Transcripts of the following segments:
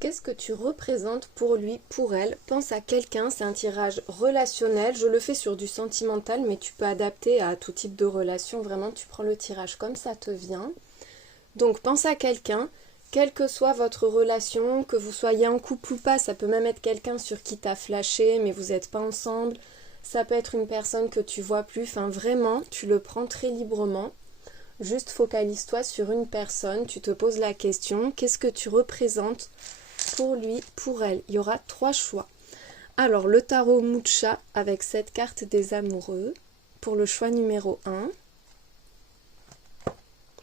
Qu'est-ce que tu représentes pour lui, pour elle? Pense à quelqu'un, c'est un tirage relationnel. Je le fais sur du sentimental, mais tu peux adapter à tout type de relation. Vraiment, tu prends le tirage comme ça te vient. Donc, pense à quelqu'un, quelle que soit votre relation, que vous soyez en couple ou pas, ça peut même être quelqu'un sur qui t'as flashé, mais vous n'êtes pas ensemble. Ça peut être une personne que tu vois plus. Enfin, vraiment, tu le prends très librement. Juste focalise-toi sur une personne, tu te poses la question, qu'est-ce que tu représentes pour lui, pour elle? Il y aura 3 choix. Alors, le tarot Mucha avec cette carte des amoureux pour le choix numéro 1.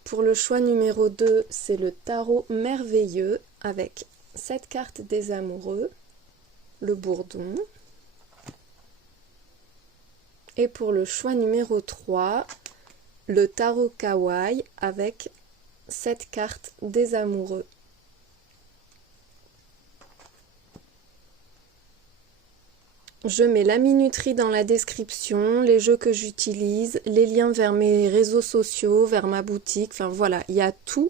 Pour le choix numéro 2, c'est le tarot merveilleux avec cette carte des amoureux, le bourdon. Et pour le choix numéro 3, le tarot kawaii avec cette carte des amoureux. Je mets la minuterie dans la description, les jeux que j'utilise, les liens vers mes réseaux sociaux, vers ma boutique, enfin voilà, il y a tout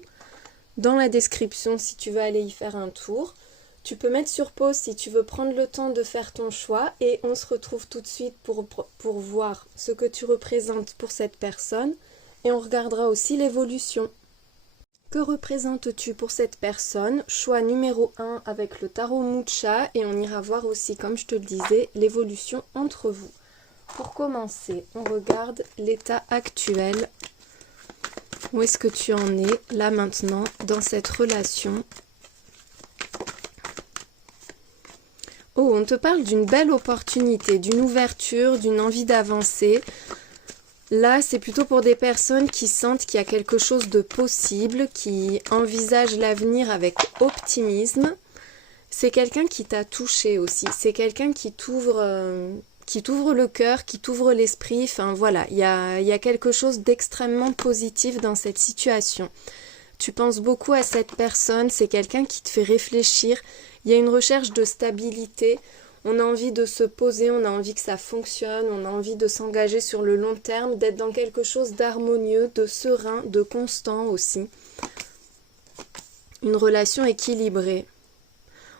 dans la description si tu veux aller y faire un tour. Tu peux mettre sur pause si tu veux prendre le temps de faire ton choix et on se retrouve tout de suite pour voir ce que tu représentes pour cette personne et on regardera aussi l'évolution. Que représentes-tu pour cette personne? Choix numéro 1 avec le tarot Mucha et on ira voir aussi, comme je te le disais, l'évolution entre vous. Pour commencer, on regarde l'état actuel. Où est-ce que tu en es là maintenant dans cette relation? Oh, on te parle d'une belle opportunité, d'une ouverture, d'une envie d'avancer. Là, c'est plutôt pour des personnes qui sentent qu'il y a quelque chose de possible, qui envisagent l'avenir avec optimisme. C'est quelqu'un qui t'a touché aussi. C'est quelqu'un qui t'ouvre le cœur, qui t'ouvre l'esprit. Enfin voilà, il y a quelque chose d'extrêmement positif dans cette situation. Tu penses beaucoup à cette personne, c'est quelqu'un qui te fait réfléchir. Il y a une recherche de stabilité. On a envie de se poser, on a envie que ça fonctionne, on a envie de s'engager sur le long terme, d'être dans quelque chose d'harmonieux, de serein, de constant aussi. Une relation équilibrée.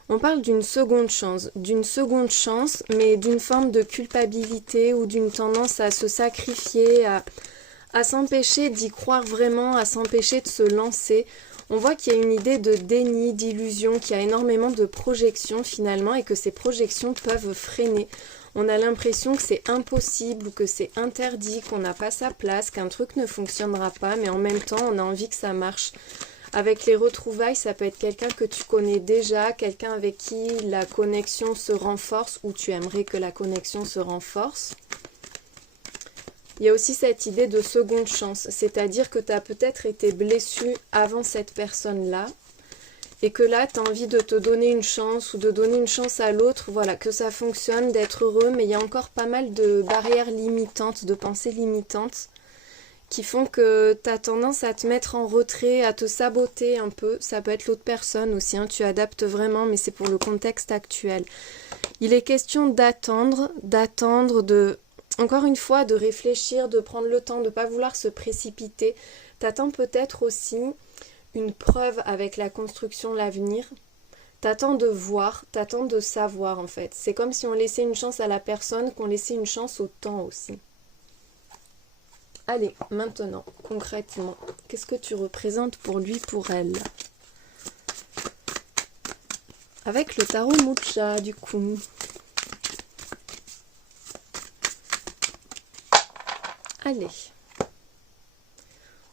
On parle d'une seconde chance, mais d'une forme de culpabilité ou d'une tendance à se sacrifier, à s'empêcher d'y croire vraiment, à s'empêcher de se lancer. On voit qu'il y a une idée de déni, d'illusion, qu'il y a énormément de projections finalement et que ces projections peuvent freiner. On a l'impression que c'est impossible ou que c'est interdit, qu'on n'a pas sa place, qu'un truc ne fonctionnera pas, mais en même temps on a envie que ça marche. Avec les retrouvailles, ça peut être quelqu'un que tu connais déjà, quelqu'un avec qui la connexion se renforce ou tu aimerais que la connexion se renforce. Il y a aussi cette idée de seconde chance, c'est-à-dire que tu as peut-être été blessé avant cette personne-là et que là, tu as envie de te donner une chance ou de donner une chance à l'autre, voilà, que ça fonctionne, d'être heureux, mais il y a encore pas mal de barrières limitantes, de pensées limitantes qui font que tu as tendance à te mettre en retrait, à te saboter un peu. Ça peut être l'autre personne aussi, hein, tu adaptes vraiment, mais c'est pour le contexte actuel. Il est question d'attendre, encore une fois, de réfléchir, de prendre le temps, de ne pas vouloir se précipiter. T'attends peut-être aussi une preuve avec la construction de l'avenir. T'attends de voir, t'attends de savoir en fait. C'est comme si on laissait une chance à la personne, qu'on laissait une chance au temps aussi. Allez, maintenant, concrètement, qu'est-ce que tu représentes pour lui, pour elle? Avec le tarot Mucha, du coup. Allez.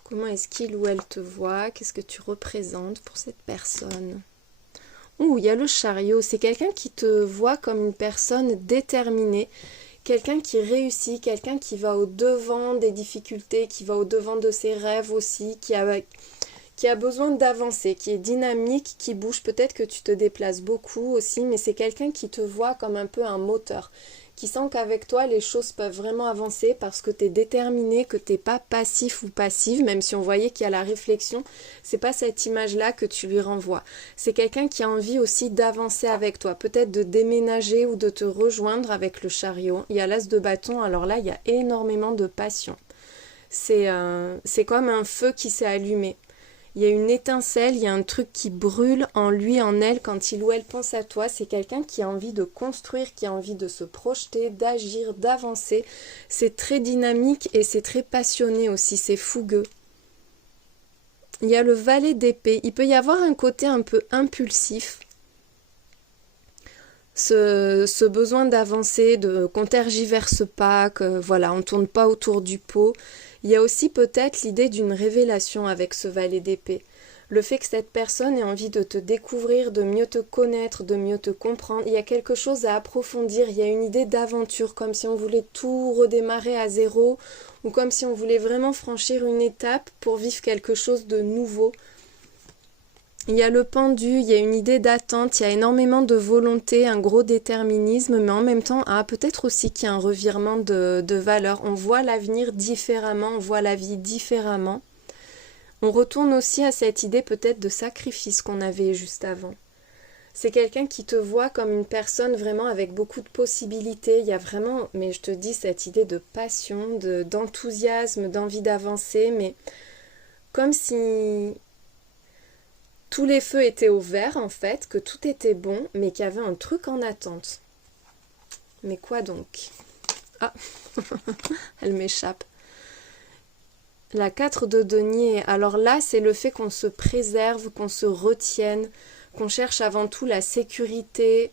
Comment est-ce qu'il ou elle te voit? Qu'est-ce que tu représentes pour cette personne? Ouh, il y a le chariot. C'est quelqu'un qui te voit comme une personne déterminée. Quelqu'un qui réussit, quelqu'un qui va au-devant des difficultés, qui va au-devant de ses rêves aussi, qui a besoin d'avancer, qui est dynamique, qui bouge. Peut-être que tu te déplaces beaucoup aussi, mais c'est quelqu'un qui te voit comme un peu un moteur, qui sent qu'avec toi, les choses peuvent vraiment avancer parce que tu es déterminé, que tu n'es pas passif ou passive, même si on voyait qu'il y a la réflexion, c'est pas cette image-là que tu lui renvoies. C'est quelqu'un qui a envie aussi d'avancer avec toi, peut-être de déménager ou de te rejoindre avec le chariot. Il y a l'as de bâton, alors là, il y a énormément de passion. C'est comme un feu qui s'est allumé. Il y a une étincelle, il y a un truc qui brûle en lui, en elle, quand il ou elle pense à toi. C'est quelqu'un qui a envie de construire, qui a envie de se projeter, d'agir, d'avancer. C'est très dynamique et c'est très passionné aussi, c'est fougueux. Il y a le valet d'épée. Il peut y avoir un côté un peu impulsif. Ce besoin d'avancer, qu'on tergiverse pas, que voilà, on tourne pas autour du pot. Il y a aussi peut-être l'idée d'une révélation avec ce valet d'épée. Le fait que cette personne ait envie de te découvrir, de mieux te connaître, de mieux te comprendre. Il y a quelque chose à approfondir, il y a une idée d'aventure, comme si on voulait tout redémarrer à zéro, ou comme si on voulait vraiment franchir une étape pour vivre quelque chose de nouveau. Il y a le pendu, il y a une idée d'attente, il y a énormément de volonté, un gros déterminisme, mais en même temps, peut-être aussi qu'il y a un revirement de valeurs. On voit l'avenir différemment, on voit la vie différemment. On retourne aussi à cette idée peut-être de sacrifice qu'on avait juste avant. C'est quelqu'un qui te voit comme une personne vraiment avec beaucoup de possibilités. Il y a vraiment, mais je te dis, cette idée de passion, d'enthousiasme, d'envie d'avancer, mais comme si tous les feux étaient au vert en fait, que tout était bon, mais qu'il y avait un truc en attente. Mais quoi donc? Ah, elle m'échappe. La 4 de denier, alors là c'est le fait qu'on se préserve, qu'on se retienne, qu'on cherche avant tout la sécurité,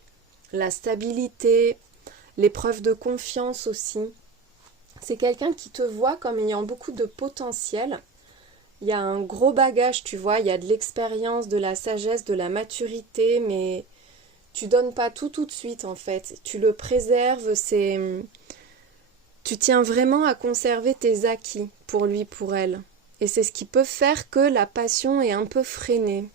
la stabilité, l'épreuve de confiance aussi. C'est quelqu'un qui te voit comme ayant beaucoup de potentiel. Il y a un gros bagage, tu vois, il y a de l'expérience, de la sagesse, de la maturité, mais tu donnes pas tout de suite en fait. Tu le préserves, tu tiens vraiment à conserver tes acquis pour lui, pour elle. Et c'est ce qui peut faire que la passion est un peu freinée.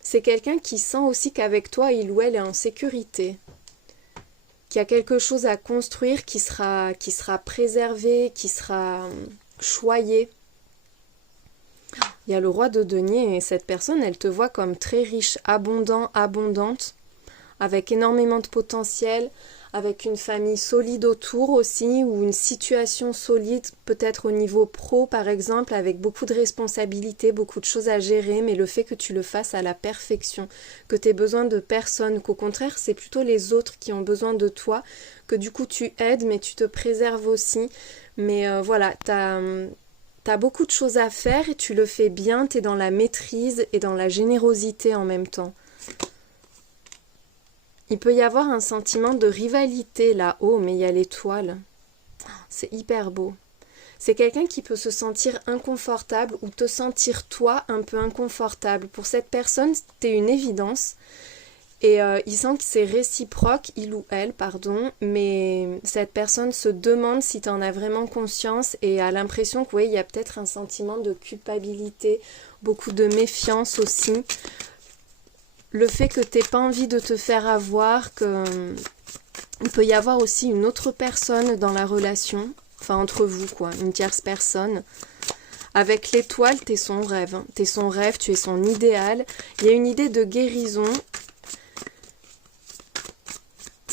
C'est quelqu'un qui sent aussi qu'avec toi, il ou elle est en sécurité, qu'il y a quelque chose à construire qui sera préservé, qui sera choyé. Il y a le roi de denier et cette personne, elle te voit comme très riche, abondant, abondante, avec énormément de potentiel, avec une famille solide autour aussi, ou une situation solide, peut-être au niveau pro par exemple, avec beaucoup de responsabilités, beaucoup de choses à gérer, mais le fait que tu le fasses à la perfection, que tu aies besoin de personne, qu'au contraire c'est plutôt les autres qui ont besoin de toi, que du coup tu aides, mais tu te préserves aussi. Mais voilà, t'as beaucoup de choses à faire et tu le fais bien, t'es dans la maîtrise et dans la générosité en même temps. Il peut y avoir un sentiment de rivalité là-haut, mais il y a l'étoile. C'est hyper beau. C'est quelqu'un qui peut se sentir inconfortable ou te sentir toi un peu inconfortable. Pour cette personne, t'es une évidence. Et il sent que c'est réciproque, il ou elle, pardon, mais cette personne se demande si tu en as vraiment conscience et a l'impression que oui, il y a peut-être un sentiment de culpabilité, beaucoup de méfiance aussi. Le fait que tu n'aies pas envie de te faire avoir, qu'il peut y avoir aussi une autre personne dans la relation, enfin entre vous quoi, une tierce personne. Avec l'étoile, tu es son rêve, tu es son rêve, tu es son idéal. Il y a une idée de guérison.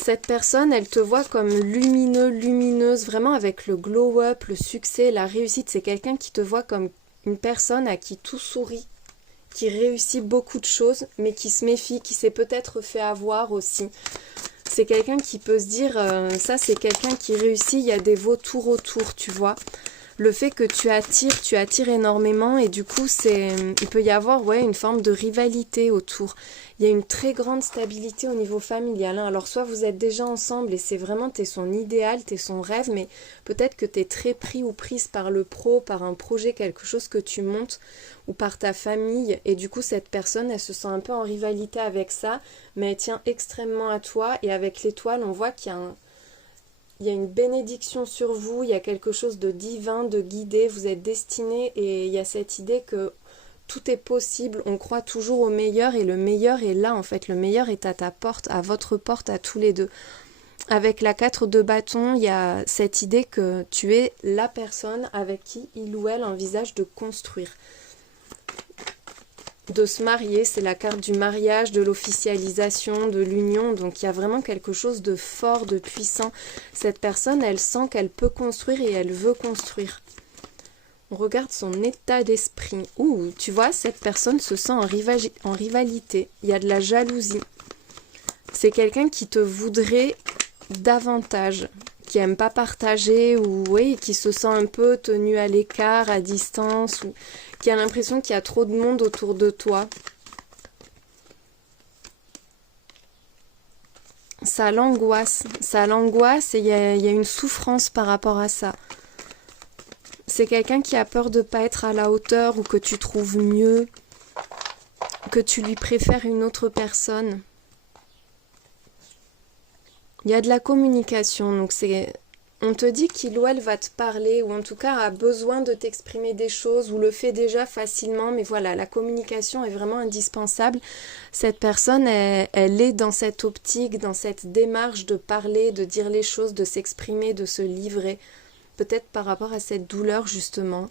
Cette personne, elle te voit comme lumineux, lumineuse, vraiment avec le glow-up, le succès, la réussite. C'est quelqu'un qui te voit comme une personne à qui tout sourit, qui réussit beaucoup de choses, mais qui se méfie, qui s'est peut-être fait avoir aussi. C'est quelqu'un qui peut se dire, ça c'est quelqu'un qui réussit, il y a des vautours autour, tu vois. Le fait que tu attires énormément et du coup, il peut y avoir une forme de rivalité autour. Il y a une très grande stabilité au niveau familial. Alors soit vous êtes déjà ensemble et c'est vraiment, t'es son idéal, t'es son rêve, mais peut-être que t'es très pris ou prise par le pro, par un projet, quelque chose que tu montes, ou par ta famille. Et du coup, cette personne, elle se sent un peu en rivalité avec ça, mais elle tient extrêmement à toi. Et avec l'étoile, on voit qu'il y a une bénédiction sur vous, il y a quelque chose de divin, de guidé, vous êtes destinés et il y a cette idée que tout est possible, on croit toujours au meilleur et le meilleur est là en fait, le meilleur est à ta porte, à votre porte, à tous les deux. Avec la 4 de bâton, il y a cette idée que tu es la personne avec qui il ou elle envisage de construire. De se marier, c'est la carte du mariage, de l'officialisation, de l'union, donc il y a vraiment quelque chose de fort, de puissant. Cette personne, elle sent qu'elle peut construire et elle veut construire. On regarde son état d'esprit. Ouh, tu vois, cette personne se sent en rivalité. Il y a de la jalousie. C'est quelqu'un qui te voudrait davantage, qui aime pas partager ou oui, qui se sent un peu tenu à l'écart, à distance, ou qui a l'impression qu'il y a trop de monde autour de toi. Ça l'angoisse et il y a une souffrance par rapport à ça. C'est quelqu'un qui a peur de ne pas être à la hauteur ou que tu trouves mieux, que tu lui préfères une autre personne. Il y a de la communication, donc on te dit qu'il ou elle va te parler ou en tout cas a besoin de t'exprimer des choses ou le fait déjà facilement, mais voilà, la communication est vraiment indispensable. Cette personne, elle est dans cette optique, dans cette démarche de parler, de dire les choses, de s'exprimer, de se livrer. Peut-être par rapport à cette douleur justement.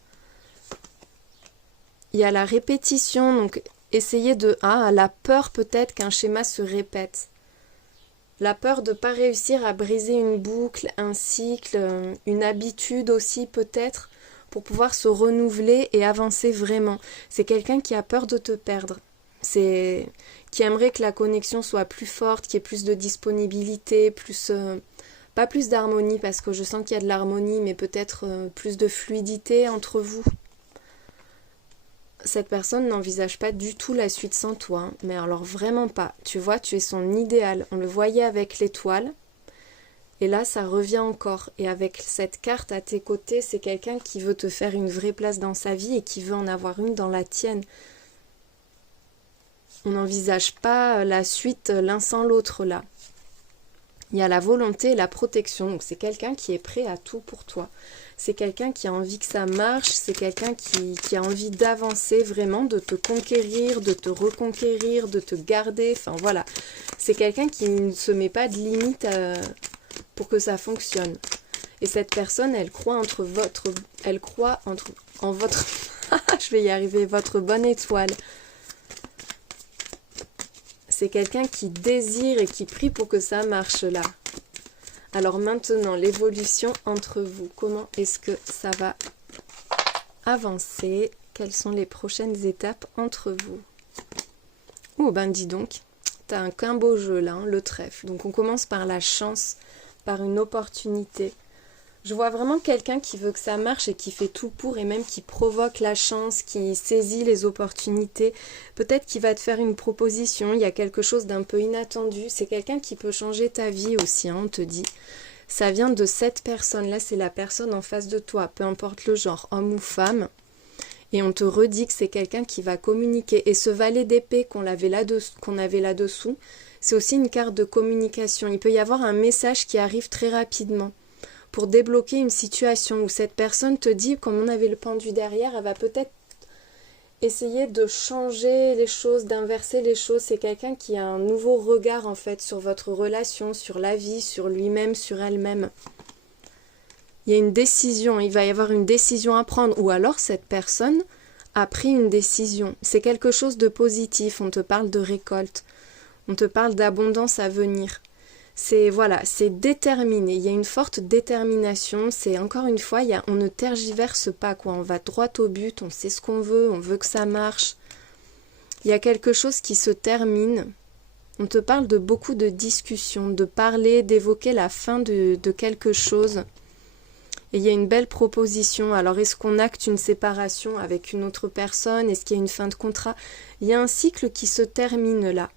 Il y a la répétition, donc essayer la peur peut-être qu'un schéma se répète. La peur de ne pas réussir à briser une boucle, un cycle, une habitude aussi peut-être, pour pouvoir se renouveler et avancer vraiment. C'est quelqu'un qui a peur de te perdre. Qui aimerait que la connexion soit plus forte, qu'il y ait plus de disponibilité, pas plus d'harmonie parce que je sens qu'il y a de l'harmonie, mais peut-être plus de fluidité entre vous. Cette personne n'envisage pas du tout la suite sans toi, hein, mais alors vraiment pas. Tu vois, tu es son idéal. On le voyait avec l'étoile, et là ça revient encore. Et avec cette carte à tes côtés, c'est quelqu'un qui veut te faire une vraie place dans sa vie et qui veut en avoir une dans la tienne. On n'envisage pas la suite l'un sans l'autre là. Il y a la volonté et la protection, donc c'est quelqu'un qui est prêt à tout pour toi. C'est quelqu'un qui a envie que ça marche, c'est quelqu'un qui a envie d'avancer vraiment, de te conquérir, de te reconquérir, de te garder, enfin voilà. C'est quelqu'un qui ne se met pas de limite pour que ça fonctionne. Et cette personne, elle croit en votre, je vais y arriver, votre bonne étoile. C'est quelqu'un qui désire et qui prie pour que ça marche là. Alors maintenant, l'évolution entre vous. Comment est-ce que ça va avancer? Quelles sont les prochaines étapes entre vous? Oh ben dis donc, t'as qu'un beau jeu là, hein, le trèfle. Donc on commence par la chance, par une opportunité. Je vois vraiment quelqu'un qui veut que ça marche et qui fait tout pour, et même qui provoque la chance, qui saisit les opportunités. Peut-être qu'il va te faire une proposition, il y a quelque chose d'un peu inattendu. C'est quelqu'un qui peut changer ta vie aussi, hein, on te dit. Ça vient de cette personne-là, c'est la personne en face de toi, peu importe le genre, homme ou femme. Et on te redit que c'est quelqu'un qui va communiquer. Et ce valet d'épée qu'on avait là-dessous, c'est aussi une carte de communication. Il peut y avoir un message qui arrive très rapidement pour débloquer une situation où cette personne te dit, comme on avait le pendu derrière, elle va peut-être essayer de changer les choses, d'inverser les choses. C'est quelqu'un qui a un nouveau regard en fait sur votre relation, sur la vie, sur lui-même, sur elle-même. Il y a une décision, il va y avoir une décision à prendre, ou alors cette personne a pris une décision. C'est quelque chose de positif, on te parle de récolte, on te parle d'abondance à venir. C'est déterminé, il y a une forte détermination, c'est encore une fois, on ne tergiverse pas, quoi. On va droit au but, on sait ce qu'on veut, on veut que ça marche. Il y a quelque chose qui se termine. On te parle de beaucoup de discussions, de parler, d'évoquer la fin de quelque chose. Et il y a une belle proposition. Alors est-ce qu'on acte une séparation avec une autre personne? Est-ce qu'il y a une fin de contrat? Il y a un cycle qui se termine là.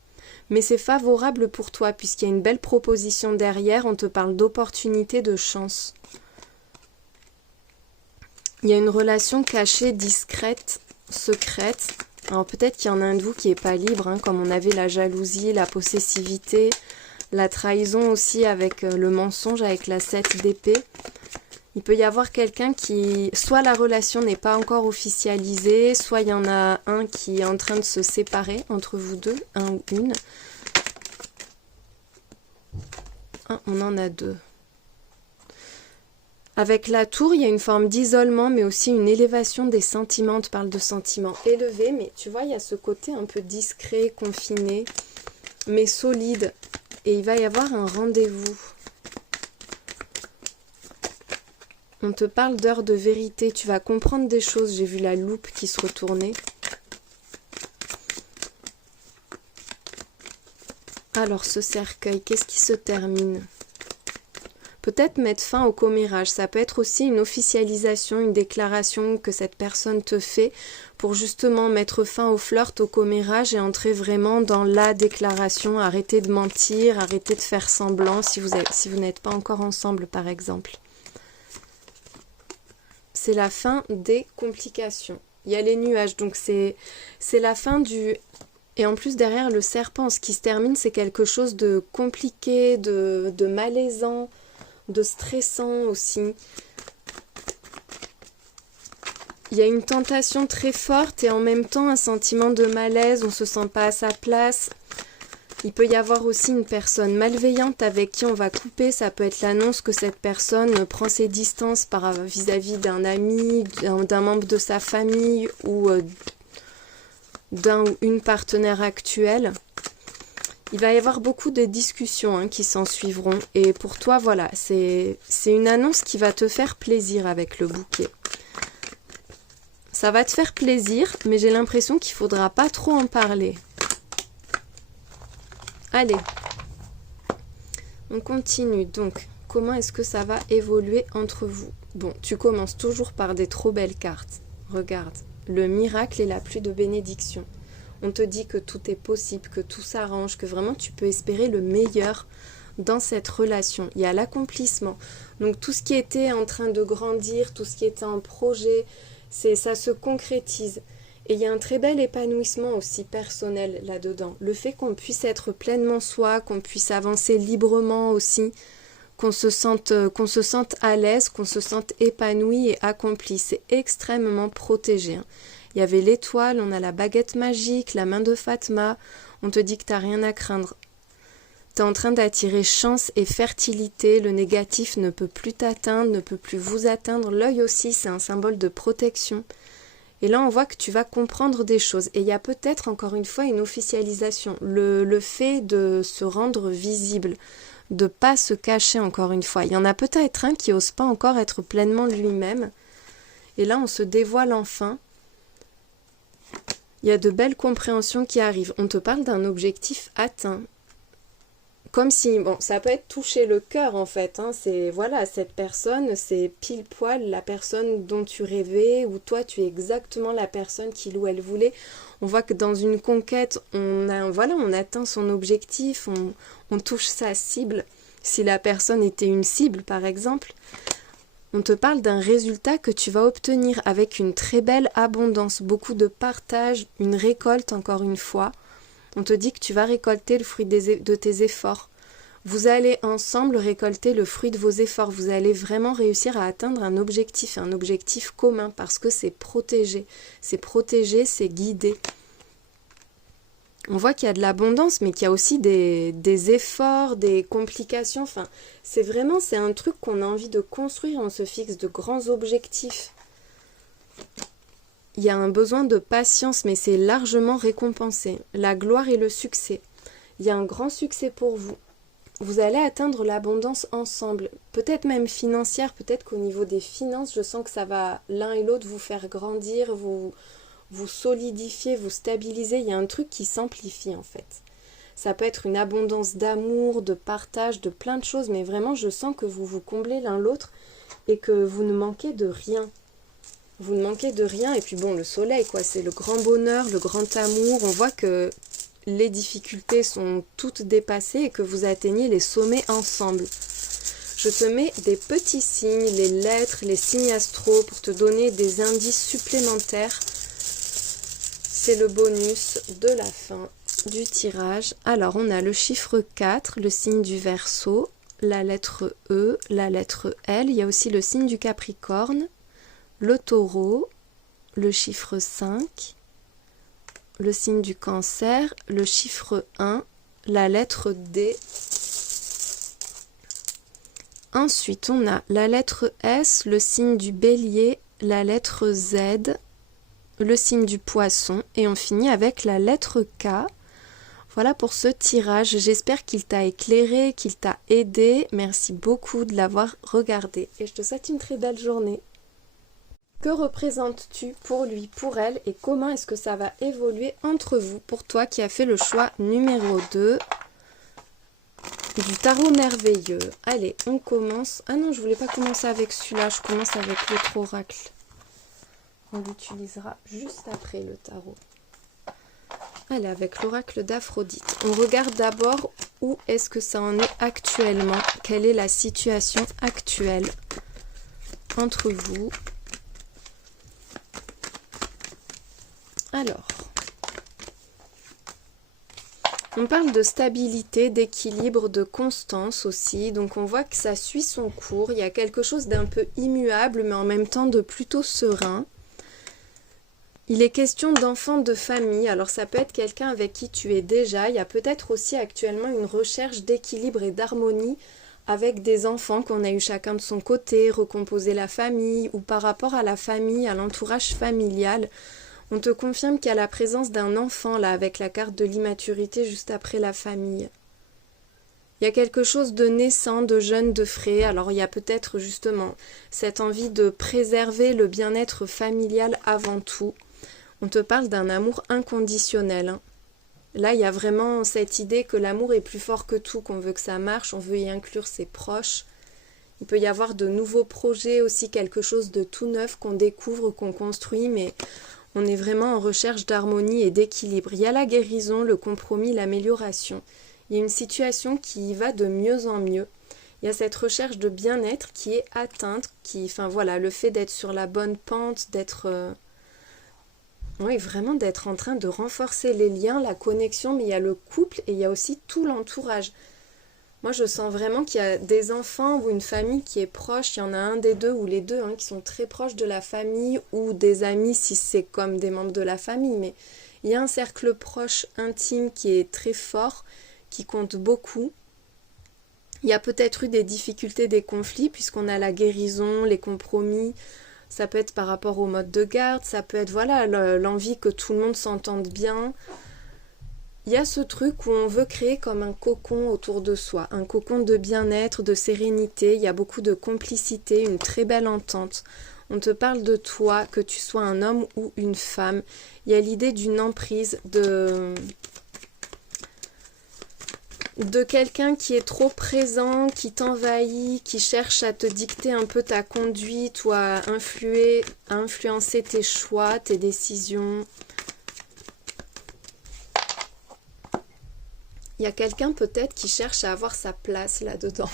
Mais c'est favorable pour toi puisqu'il y a une belle proposition derrière, on te parle d'opportunité, de chance. Il y a une relation cachée, discrète, secrète. Alors peut-être qu'il y en a un de vous qui n'est pas libre, hein, comme on avait la jalousie, la possessivité, la trahison aussi avec le mensonge, avec la 7 d'épée. Il peut y avoir quelqu'un qui, soit la relation n'est pas encore officialisée, soit il y en a un qui est en train de se séparer entre vous deux, un ou une. On en a deux. Avec la tour, il y a une forme d'isolement, mais aussi une élévation des sentiments. On te parle de sentiments élevés, mais tu vois, il y a ce côté un peu discret, confiné, mais solide. Et il va y avoir un rendez-vous. On te parle d'heure de vérité, tu vas comprendre des choses. J'ai vu la loupe qui se retournait. Alors ce cercueil, qu'est-ce qui se termine? Peut-être mettre fin au commérage, ça peut être aussi une officialisation, une déclaration que cette personne te fait pour justement mettre fin au flirt, au commérage et entrer vraiment dans la déclaration, arrêter de mentir, arrêter de faire semblant si vous n'êtes pas encore ensemble par exemple. C'est la fin des complications. Il y a les nuages, donc c'est la fin du... Et en plus derrière le serpent, ce qui se termine, c'est quelque chose de compliqué, de malaisant, de stressant aussi. Il y a une tentation très forte et en même temps un sentiment de malaise, on ne se sent pas à sa place. Il peut y avoir aussi une personne malveillante avec qui on va couper, ça peut être l'annonce que cette personne prend ses distances vis-à-vis d'un ami, d'un membre de sa famille ou d'un ou une partenaire actuelle. Il va y avoir beaucoup de discussions qui s'en suivront. Et pour toi, voilà, c'est une annonce qui va te faire plaisir avec le bouquet. Ça va te faire plaisir, mais j'ai l'impression qu'il ne faudra pas trop en parler. Allez, on continue. Donc, comment est-ce que ça va évoluer entre vous? Bon, tu commences toujours par des trop belles cartes. Regarde, le miracle et la pluie de bénédiction. On te dit que tout est possible, que tout s'arrange, que vraiment tu peux espérer le meilleur dans cette relation. Il y a l'accomplissement. Donc tout ce qui était en train de grandir, tout ce qui était en projet, ça se concrétise. Et il y a un très bel épanouissement aussi personnel là-dedans. Le fait qu'on puisse être pleinement soi, qu'on puisse avancer librement aussi, qu'on se sente à l'aise, qu'on se sente épanoui et accompli. C'est extrêmement protégé. Il y avait l'étoile, on a la baguette magique, la main de Fatma. On te dit que tu n'as rien à craindre. Tu es en train d'attirer chance et fertilité. Le négatif ne peut plus t'atteindre, ne peut plus vous atteindre. L'œil aussi, c'est un symbole de protection. Et là, on voit que tu vas comprendre des choses. Et il y a peut-être, encore une fois, une officialisation. Le fait de se rendre visible, de ne pas se cacher, encore une fois. Il y en a peut-être un qui n'ose pas encore être pleinement lui-même. Et là, on se dévoile enfin. Il y a de belles compréhensions qui arrivent. On te parle d'un objectif atteint. Comme si, bon, ça peut être toucher le cœur en fait. C'est, voilà, cette personne, c'est pile poil la personne dont tu rêvais ou toi, tu es exactement la personne qu'il ou elle voulait. On voit que dans une conquête, on atteint son objectif, on touche sa cible. Si la personne était une cible, par exemple, on te parle d'un résultat que tu vas obtenir avec une très belle abondance, beaucoup de partage, une récolte encore une fois. On te dit que tu vas récolter le fruit de tes efforts. Vous allez ensemble récolter le fruit de vos efforts. Vous allez vraiment réussir à atteindre un objectif commun parce que c'est protégé, c'est guidé. On voit qu'il y a de l'abondance, mais qu'il y a aussi des efforts, des complications. Enfin, c'est un truc qu'on a envie de construire. On se fixe de grands objectifs. Il y a un besoin de patience, mais c'est largement récompensé. La gloire et le succès. Il y a un grand succès pour vous. Vous allez atteindre l'abondance ensemble. Peut-être même financière, peut-être qu'au niveau des finances, je sens que ça va l'un et l'autre vous faire grandir, vous solidifier, vous stabiliser. Il y a un truc qui s'amplifie en fait. Ça peut être une abondance d'amour, de partage, de plein de choses, mais vraiment je sens que vous vous comblez l'un l'autre et que vous ne manquez de rien. Vous ne manquez de rien. Et puis bon, le soleil, quoi, c'est le grand bonheur, le grand amour. On voit que les difficultés sont toutes dépassées et que vous atteignez les sommets ensemble. Je te mets des petits signes, les lettres, les signes astro pour te donner des indices supplémentaires. C'est le bonus de la fin du tirage. Alors, on a le chiffre 4, le signe du Verseau, la lettre E, la lettre L. Il y a aussi le signe du Capricorne, le Taureau, le chiffre 5, le signe du Cancer, le chiffre 1, la lettre D. Ensuite, on a la lettre S, le signe du Bélier, la lettre Z, le signe du Poisson et on finit avec la lettre K. Voilà pour ce tirage. J'espère qu'il t'a éclairé, qu'il t'a aidé. Merci beaucoup de l'avoir regardé et je te souhaite une très belle journée. Que représentes-tu pour lui, pour elle et comment est-ce que ça va évoluer entre vous pour toi qui as fait le choix numéro 2 du tarot merveilleux. Allez, on commence. Ah non, je voulais pas commencer avec celui-là, je commence avec l'autre oracle. On l'utilisera juste après le tarot. Allez, avec l'oracle d'Aphrodite. On regarde d'abord où est-ce que ça en est actuellement. Quelle est la situation actuelle entre vous. Alors, on parle de stabilité, d'équilibre, de constance aussi. Donc on voit que ça suit son cours. Il y a quelque chose d'un peu immuable, mais en même temps de plutôt serein. Il est question d'enfants de famille, alors ça peut être quelqu'un avec qui tu es déjà. Il y a peut-être aussi actuellement une recherche d'équilibre et d'harmonie avec des enfants qu'on a eu chacun de son côté, recomposer la famille ou par rapport à la famille, à l'entourage familial. On te confirme qu'il y a la présence d'un enfant là avec la carte de l'immaturité juste après la famille. Il y a quelque chose de naissant, de jeune, de frais. Alors il y a peut-être justement cette envie de préserver le bien-être familial avant tout. On te parle d'un amour inconditionnel. Là, il y a vraiment cette idée que l'amour est plus fort que tout, qu'on veut que ça marche, on veut y inclure ses proches. Il peut y avoir de nouveaux projets aussi, quelque chose de tout neuf qu'on découvre, qu'on construit, mais on est vraiment en recherche d'harmonie et d'équilibre. Il y a la guérison, le compromis, l'amélioration. Il y a une situation qui va de mieux en mieux. Il y a cette recherche de bien-être qui est atteinte, enfin voilà, le fait d'être sur la bonne pente, d'être... Oui, vraiment d'être en train de renforcer les liens, la connexion, mais il y a le couple et il y a aussi tout l'entourage. Moi, je sens vraiment qu'il y a des enfants ou une famille qui est proche. Il y en a un des deux ou les deux qui sont très proches de la famille ou des amis si c'est comme des membres de la famille. Mais il y a un cercle proche, intime qui est très fort, qui compte beaucoup. Il y a peut-être eu des difficultés, des conflits puisqu'on a la guérison, les compromis. Ça peut être par rapport au mode de garde, ça peut être voilà l'envie que tout le monde s'entende bien. Il y a ce truc où on veut créer comme un cocon autour de soi, un cocon de bien-être, de sérénité. Il y a beaucoup de complicité, une très belle entente. On te parle de toi, que tu sois un homme ou une femme. Il y a l'idée d'une emprise, de quelqu'un qui est trop présent, qui t'envahit, qui cherche à te dicter un peu ta conduite ou à influencer tes choix, tes décisions. Il y a quelqu'un peut-être qui cherche à avoir sa place là-dedans.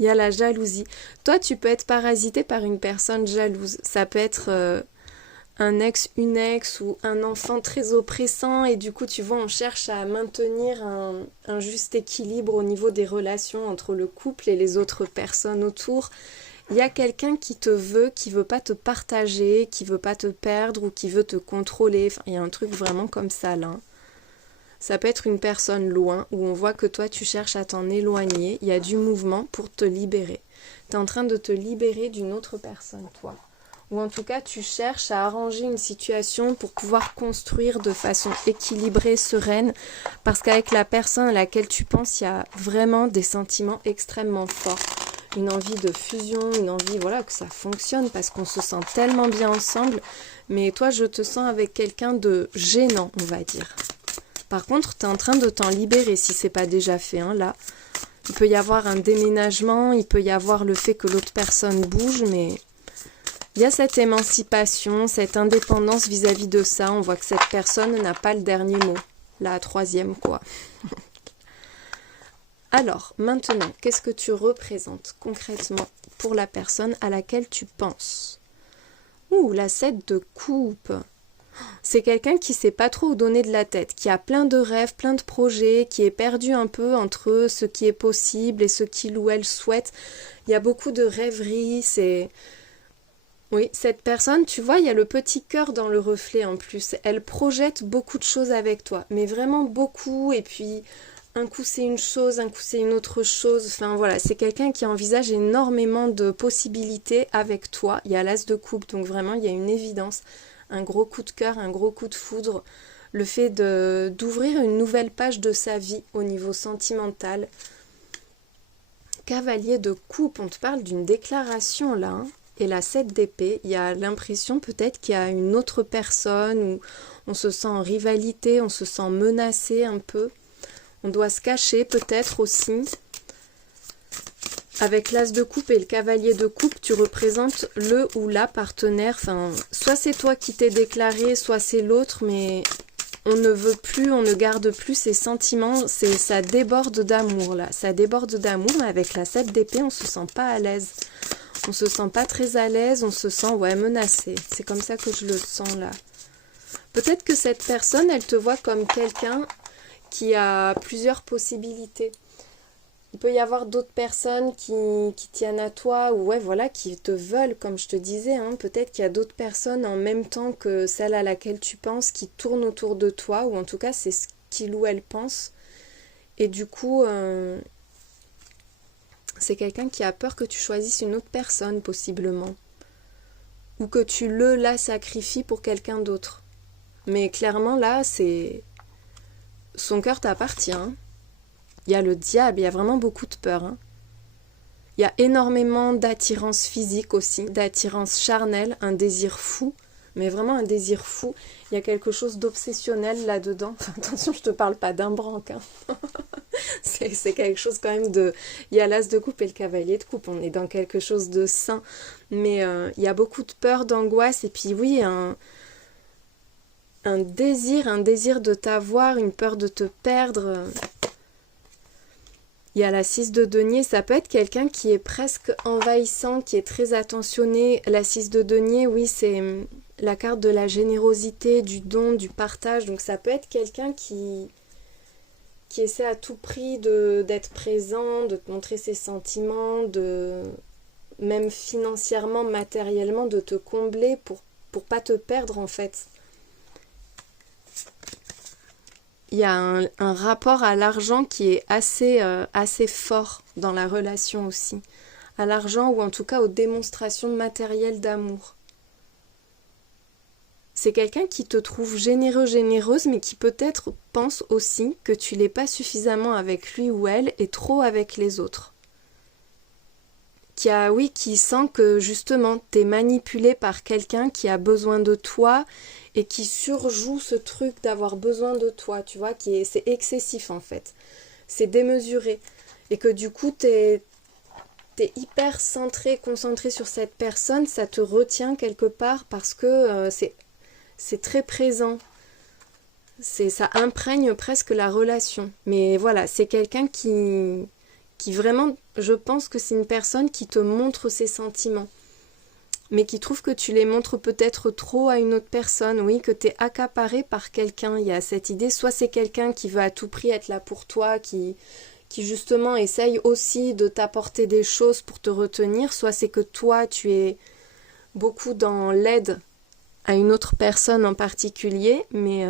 Il y a la jalousie. Toi, tu peux être parasité par une personne jalouse. Ça peut être... un ex, une ex ou un enfant très oppressant et du coup tu vois on cherche à maintenir un juste équilibre au niveau des relations entre le couple et les autres personnes autour. Il y a quelqu'un qui te veut, qui veut pas te partager, qui veut pas te perdre ou qui veut te contrôler. Enfin, il y a un truc vraiment comme ça là. Ça peut être une personne loin où on voit que toi tu cherches à t'en éloigner. Il y a du mouvement pour te libérer. Tu es en train de te libérer d'une autre personne toi. Ou en tout cas, tu cherches à arranger une situation pour pouvoir construire de façon équilibrée, sereine, parce qu'avec la personne à laquelle tu penses, il y a vraiment des sentiments extrêmement forts. Une envie de fusion, une envie voilà que ça fonctionne, parce qu'on se sent tellement bien ensemble, mais toi, je te sens avec quelqu'un de gênant, on va dire. Par contre, tu es en train de t'en libérer, si c'est pas déjà fait, là. Il peut y avoir un déménagement, il peut y avoir le fait que l'autre personne bouge, mais... Il y a cette émancipation, cette indépendance vis-à-vis de ça. On voit que cette personne n'a pas le dernier mot. La troisième, quoi. Alors, maintenant, qu'est-ce que tu représentes concrètement pour la personne à laquelle tu penses? Ouh, la 7 de coupe. C'est quelqu'un qui sait pas trop où donner de la tête, qui a plein de rêves, plein de projets, qui est perdu un peu entre ce qui est possible et ce qu'il ou elle souhaite. Il y a beaucoup de rêveries, c'est... Oui, cette personne, tu vois, il y a le petit cœur dans le reflet en plus. Elle projette beaucoup de choses avec toi, mais vraiment beaucoup. Et puis, un coup c'est une chose, un coup c'est une autre chose. Enfin voilà, c'est quelqu'un qui envisage énormément de possibilités avec toi. Il y a l'as de coupe, donc vraiment, il y a une évidence. Un gros coup de cœur, un gros coup de foudre. le fait d'ouvrir une nouvelle page de sa vie au niveau sentimental. Cavalier de coupe, on te parle d'une déclaration là, hein. Et la 7 d'épée, il y a l'impression peut-être qu'il y a une autre personne, où on se sent en rivalité, on se sent menacé un peu. On doit se cacher peut-être aussi. Avec l'as de coupe et le cavalier de coupe, tu représentes le ou la partenaire. Enfin, soit c'est toi qui t'es déclaré, soit c'est l'autre, mais on ne veut plus, on ne garde plus ces sentiments. Ça déborde d'amour là, ça déborde d'amour, mais avec la 7 d'épée, on se sent pas à l'aise. On se sent pas très à l'aise, on se sent menacé. C'est comme ça que je le sens là. Peut-être que cette personne, elle te voit comme quelqu'un qui a plusieurs possibilités. Il peut y avoir d'autres personnes qui tiennent à toi ou voilà, qui te veulent, comme je te disais. Hein. Peut-être qu'il y a d'autres personnes en même temps que celle à laquelle tu penses qui tournent autour de toi, ou en tout cas c'est ce qu'il ou elle pense. Et du coup, c'est quelqu'un qui a peur que tu choisisses une autre personne possiblement. Ou que tu la sacrifies pour quelqu'un d'autre. Mais clairement là, son cœur t'appartient. Hein. Il y a le diable, il y a vraiment beaucoup de peur. Hein. Il y a énormément d'attirance physique aussi, d'attirance charnelle, un désir fou, mais vraiment un désir fou. Il y a quelque chose d'obsessionnel là-dedans. Enfin, attention, je te parle pas d'un branque. Hein. c'est quelque chose quand même de... Il y a l'as de coupe et le cavalier de coupe, on est dans quelque chose de sain. Mais il y a beaucoup de peur, d'angoisse, et puis oui, un désir de t'avoir, une peur de te perdre... Il y a la 6 de denier, ça peut être quelqu'un qui est presque envahissant, qui est très attentionné. La 6 de denier, oui, c'est la carte de la générosité, du don, du partage. Donc ça peut être quelqu'un qui essaie à tout prix d'être présent, de te montrer ses sentiments, même financièrement, matériellement, de te combler pour pas te perdre en fait. Il y a un rapport à l'argent qui est assez fort dans la relation aussi. À l'argent ou en tout cas aux démonstrations matérielles d'amour. C'est quelqu'un qui te trouve généreux, généreuse, mais qui peut-être pense aussi que tu l'es pas suffisamment avec lui ou elle et trop avec les autres. Qui sent que justement t'es manipulé par quelqu'un qui a besoin de toi et qui surjoue ce truc d'avoir besoin de toi, tu vois, c'est excessif en fait. C'est démesuré. Et que du coup t'es hyper centré, concentré sur cette personne, ça te retient quelque part parce que c'est très présent. Ça imprègne presque la relation. Mais voilà, c'est quelqu'un qui vraiment, je pense que c'est une personne qui te montre ses sentiments, mais qui trouve que tu les montres peut-être trop à une autre personne, oui, que tu es accaparé par quelqu'un. Il y a cette idée, soit c'est quelqu'un qui veut à tout prix être là pour toi, qui justement essaye aussi de t'apporter des choses pour te retenir, soit c'est que toi, tu es beaucoup dans l'aide à une autre personne en particulier, mais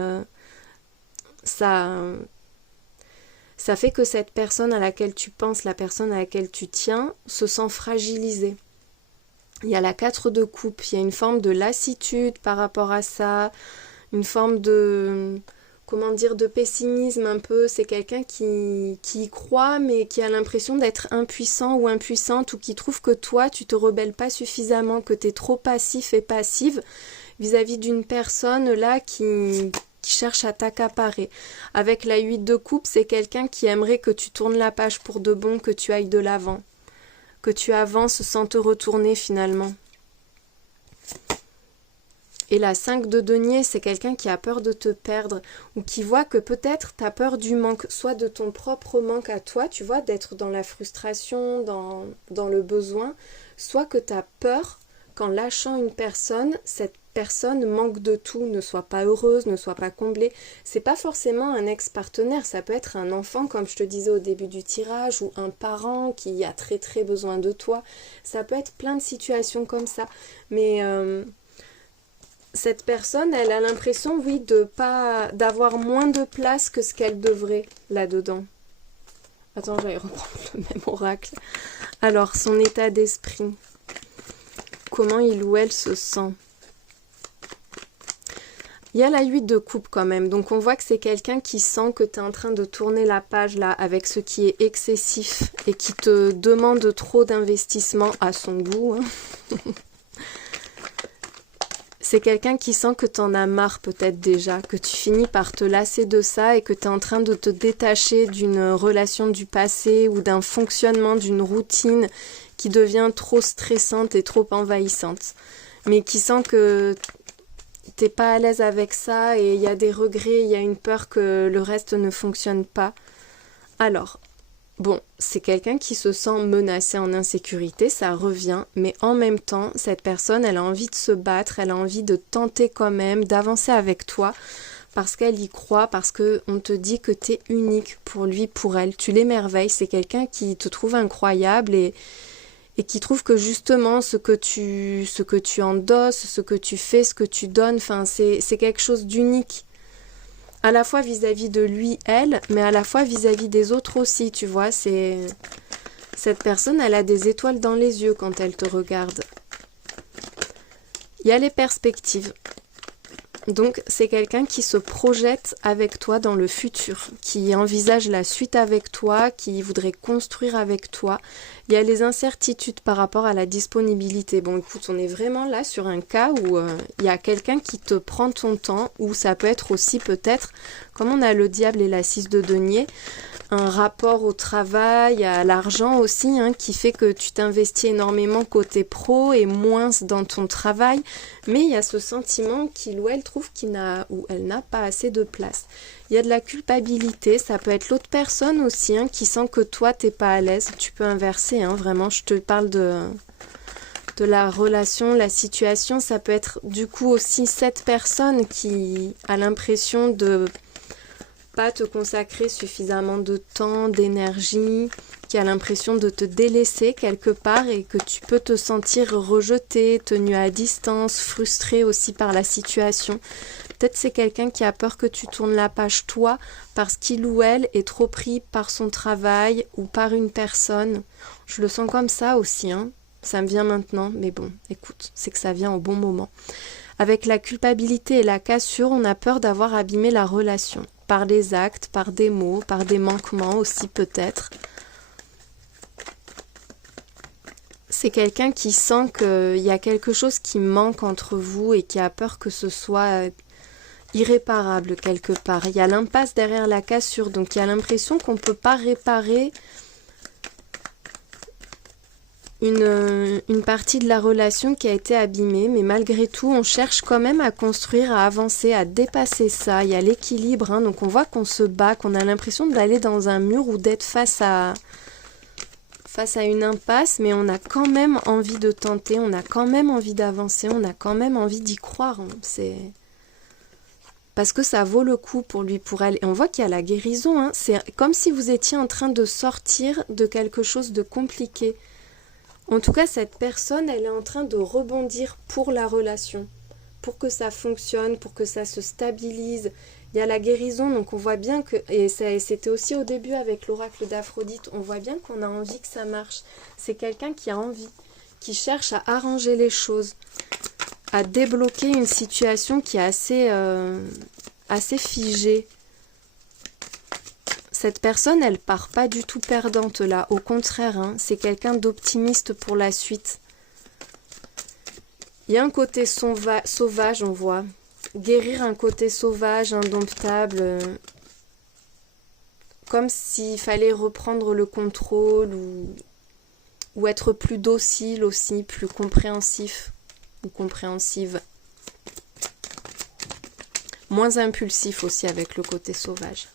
ça fait que cette personne à laquelle tu penses, la personne à laquelle tu tiens, se sent fragilisée. Il y a la 4 de coupe, il y a une forme de lassitude par rapport à ça, une forme de pessimisme un peu. C'est quelqu'un qui y croit mais qui a l'impression d'être impuissant ou impuissante, ou qui trouve que toi, tu te rebelles pas suffisamment, que tu es trop passif et passive vis-à-vis d'une personne là qui cherche à t'accaparer. Avec la 8 de coupe, c'est quelqu'un qui aimerait que tu tournes la page pour de bon, que tu ailles de l'avant, que tu avances sans te retourner finalement. Et la 5 de denier, c'est quelqu'un qui a peur de te perdre, ou qui voit que peut-être tu as peur du manque, soit de ton propre manque à toi, tu vois, d'être dans la frustration, dans le besoin, soit que tu as peur qu'en lâchant une personne, cette personne manque de tout, ne soit pas heureuse, ne soit pas comblée. C'est pas forcément un ex-partenaire, ça peut être un enfant, comme je te disais au début du tirage, ou un parent qui a très très besoin de toi. Ça peut être plein de situations comme ça. Mais cette personne, elle a l'impression, oui, d'avoir moins de place que ce qu'elle devrait là-dedans. Attends, j'allais reprendre le même oracle. Alors, son état d'esprit. Comment il ou elle se sent? Il y a la 8 de coupe quand même, donc on voit que c'est quelqu'un qui sent que tu es en train de tourner la page là avec ce qui est excessif et qui te demande trop d'investissement à son goût. Hein. C'est quelqu'un qui sent que tu en as marre peut-être déjà, que tu finis par te lasser de ça et que tu es en train de te détacher d'une relation du passé ou d'un fonctionnement, d'une routine qui devient trop stressante et trop envahissante. Mais qui sent que t'es pas à l'aise avec ça et il y a des regrets, il y a une peur que le reste ne fonctionne pas. Alors, bon, c'est quelqu'un qui se sent menacé, en insécurité, ça revient, mais en même temps, cette personne, elle a envie de se battre, elle a envie de tenter quand même, d'avancer avec toi, parce qu'elle y croit, parce qu'on te dit que t'es unique pour lui, pour elle. Tu l'émerveilles, c'est quelqu'un qui te trouve incroyable et qui trouve que justement ce que tu endosses, ce que tu fais, ce que tu donnes, enfin c'est quelque chose d'unique. À la fois vis-à-vis de lui, elle, mais à la fois vis-à-vis des autres aussi, tu vois. Cette personne, elle a des étoiles dans les yeux quand elle te regarde. Il y a les perspectives. Donc c'est quelqu'un qui se projette avec toi dans le futur, qui envisage la suite avec toi, qui voudrait construire avec toi. Il y a les incertitudes par rapport à la disponibilité. Bon écoute, on est vraiment là sur un cas où il y a quelqu'un qui te prend ton temps, ou ça peut être aussi peut-être, comme on a le diable et la 6 de denier, un rapport au travail, à l'argent aussi, hein, qui fait que tu t'investis énormément côté pro et moins dans ton travail, mais il y a ce sentiment qu'il ou elle trouve elle n'a pas assez de place. Il y a de la culpabilité, ça peut être l'autre personne aussi, hein, qui sent que toi t'es pas à l'aise, tu peux inverser, hein, vraiment, je te parle de la relation, la situation, ça peut être du coup aussi cette personne qui a l'impression de pas te consacrer suffisamment de temps, d'énergie, qui a l'impression de te délaisser quelque part et que tu peux te sentir rejeté, tenu à distance, frustré aussi par la situation. Peut-être c'est quelqu'un qui a peur que tu tournes la page toi parce qu'il ou elle est trop pris par son travail ou par une personne. Je le sens comme ça aussi, hein. Ça me vient maintenant, mais bon, écoute, c'est que ça vient au bon moment. Avec la culpabilité et la cassure, on a peur d'avoir abîmé la relation. Par des actes, par des mots, par des manquements aussi peut-être. C'est quelqu'un qui sent qu'il y a quelque chose qui manque entre vous et qui a peur que ce soit irréparable quelque part. Il y a l'impasse derrière la cassure, donc il y a l'impression qu'on ne peut pas réparer une partie de la relation qui a été abîmée, mais malgré tout, on cherche quand même à construire, à avancer, à dépasser ça. Il y a l'équilibre, hein, donc on voit qu'on se bat, qu'on a l'impression d'aller dans un mur ou d'être face à une impasse, mais on a quand même envie de tenter, on a quand même envie d'avancer, on a quand même envie d'y croire. Hein. C'est parce que ça vaut le coup pour lui, pour elle. Et on voit qu'il y a la guérison. Hein. C'est comme si vous étiez en train de sortir de quelque chose de compliqué. En tout cas, cette personne, elle est en train de rebondir pour la relation, pour que ça fonctionne, pour que ça se stabilise. Il y a la guérison, donc on voit bien que, et c'était aussi au début avec l'oracle d'Aphrodite, on voit bien qu'on a envie que ça marche. C'est quelqu'un qui a envie, qui cherche à arranger les choses, à débloquer une situation qui est assez figée. Cette personne, elle part pas du tout perdante là, au contraire, hein, c'est quelqu'un d'optimiste pour la suite. Il y a un côté sauvage, on voit. Guérir un côté sauvage, indomptable, comme s'il fallait reprendre le contrôle ou être plus docile aussi, plus compréhensif ou compréhensive. Moins impulsif aussi avec le côté sauvage.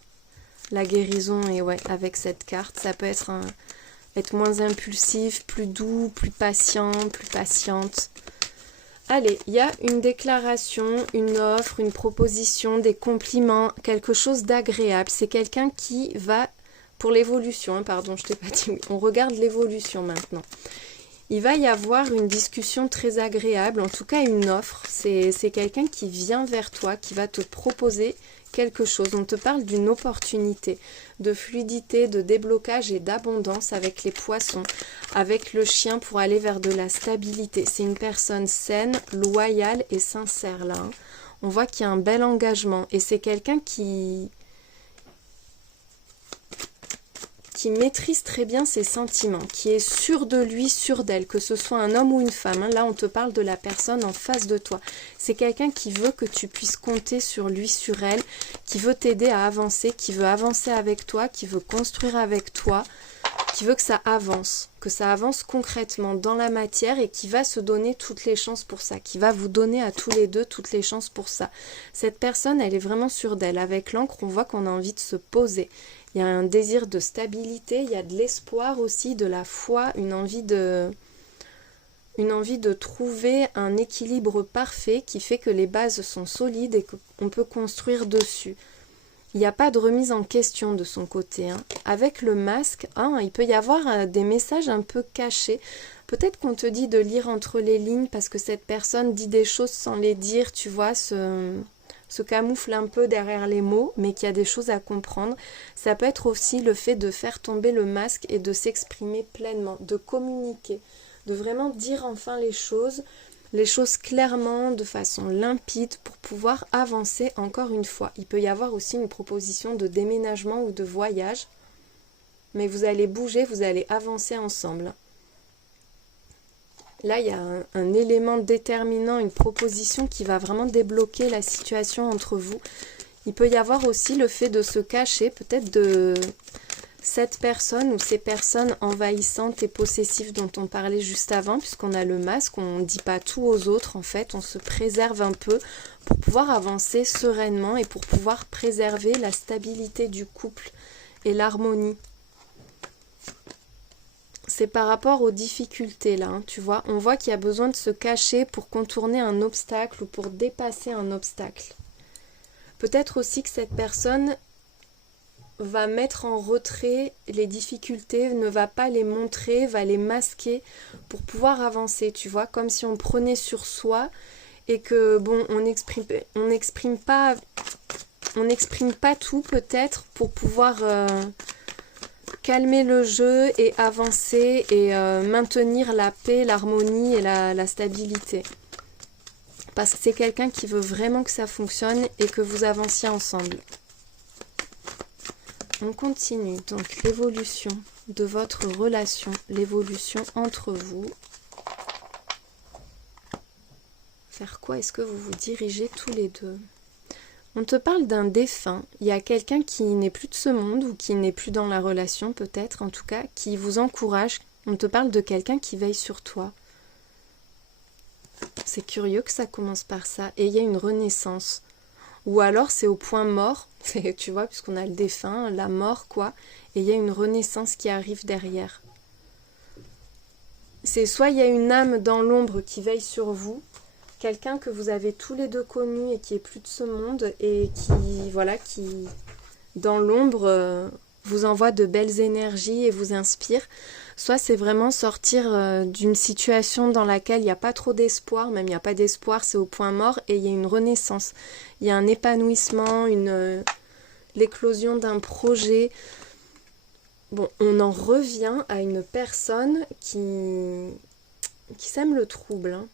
La guérison, et ouais, avec cette carte, ça peut être moins impulsif, plus doux, plus patient, plus patiente. Allez, il y a une déclaration, une offre, une proposition, des compliments, quelque chose d'agréable. C'est quelqu'un qui va, pour l'évolution, hein, pardon, je t'ai pas dit, on regarde l'évolution maintenant. Il va y avoir une discussion très agréable, en tout cas une offre. C'est quelqu'un qui vient vers toi, qui va te proposer quelque chose. On te parle d'une opportunité, de fluidité, de déblocage et d'abondance avec les poissons, avec le chien pour aller vers de la stabilité. C'est une personne saine, loyale et sincère là. Hein. On voit qu'il y a un bel engagement et c'est quelqu'un qui maîtrise très bien ses sentiments, qui est sûr de lui, sûr d'elle, que ce soit un homme ou une femme. Hein. Là, on te parle de la personne en face de toi. C'est quelqu'un qui veut que tu puisses compter sur lui, sur elle, qui veut t'aider à avancer, qui veut avancer avec toi, qui veut construire avec toi, qui veut que ça avance concrètement dans la matière et qui va se donner toutes les chances pour ça, qui va vous donner à tous les deux toutes les chances pour ça. Cette personne, elle est vraiment sûre d'elle. Avec l'encre, on voit qu'on a envie de se poser. Il y a un désir de stabilité, il y a de l'espoir aussi, de la foi, une envie de trouver un équilibre parfait qui fait que les bases sont solides et qu'on peut construire dessus. Il n'y a pas de remise en question de son côté. Hein. Avec le masque, il peut y avoir des messages un peu cachés. Peut-être qu'on te dit de lire entre les lignes parce que cette personne dit des choses sans les dire, tu vois, se camoufle un peu derrière les mots, mais qu'il y a des choses à comprendre. Ça peut être aussi le fait de faire tomber le masque et de s'exprimer pleinement, de communiquer, de vraiment dire enfin les choses clairement, de façon limpide, pour pouvoir avancer encore une fois. Il peut y avoir aussi une proposition de déménagement ou de voyage, mais vous allez bouger, vous allez avancer ensemble. Là, il y a un élément déterminant, une proposition qui va vraiment débloquer la situation entre vous. Il peut y avoir aussi le fait de se cacher, peut-être de cette personne ou ces personnes envahissantes et possessives dont on parlait juste avant, puisqu'on a le masque, on ne dit pas tout aux autres en fait, on se préserve un peu pour pouvoir avancer sereinement et pour pouvoir préserver la stabilité du couple et l'harmonie. C'est par rapport aux difficultés là, tu vois. On voit qu'il y a besoin de se cacher pour contourner un obstacle ou pour dépasser un obstacle. Peut-être aussi que cette personne va mettre en retrait les difficultés, ne va pas les montrer, va les masquer pour pouvoir avancer, tu vois. Comme si on prenait sur soi et que, bon, on n'exprime pas tout peut-être pour pouvoir... calmer le jeu et avancer et maintenir la paix, l'harmonie et la stabilité. Parce que c'est quelqu'un qui veut vraiment que ça fonctionne et que vous avanciez ensemble. On continue donc l'évolution de votre relation, l'évolution entre vous. Vers quoi est-ce que vous vous dirigez tous les deux ? On te parle d'un défunt, il y a quelqu'un qui n'est plus de ce monde ou qui n'est plus dans la relation peut-être, en tout cas, qui vous encourage. On te parle de quelqu'un qui veille sur toi. C'est curieux que ça commence par ça. Et il y a une renaissance. Ou alors c'est au point mort, tu vois, puisqu'on a le défunt, la mort quoi, et il y a une renaissance qui arrive derrière. C'est soit il y a une âme dans l'ombre qui veille sur vous, quelqu'un que vous avez tous les deux connu et qui est plus de ce monde et qui dans l'ombre vous envoie de belles énergies et vous inspire. Soit c'est vraiment sortir d'une situation dans laquelle il n'y a pas trop d'espoir, même il n'y a pas d'espoir, c'est au point mort et il y a une renaissance. Il y a un épanouissement, l'éclosion d'un projet. Bon, on en revient à une personne qui sème le trouble, hein.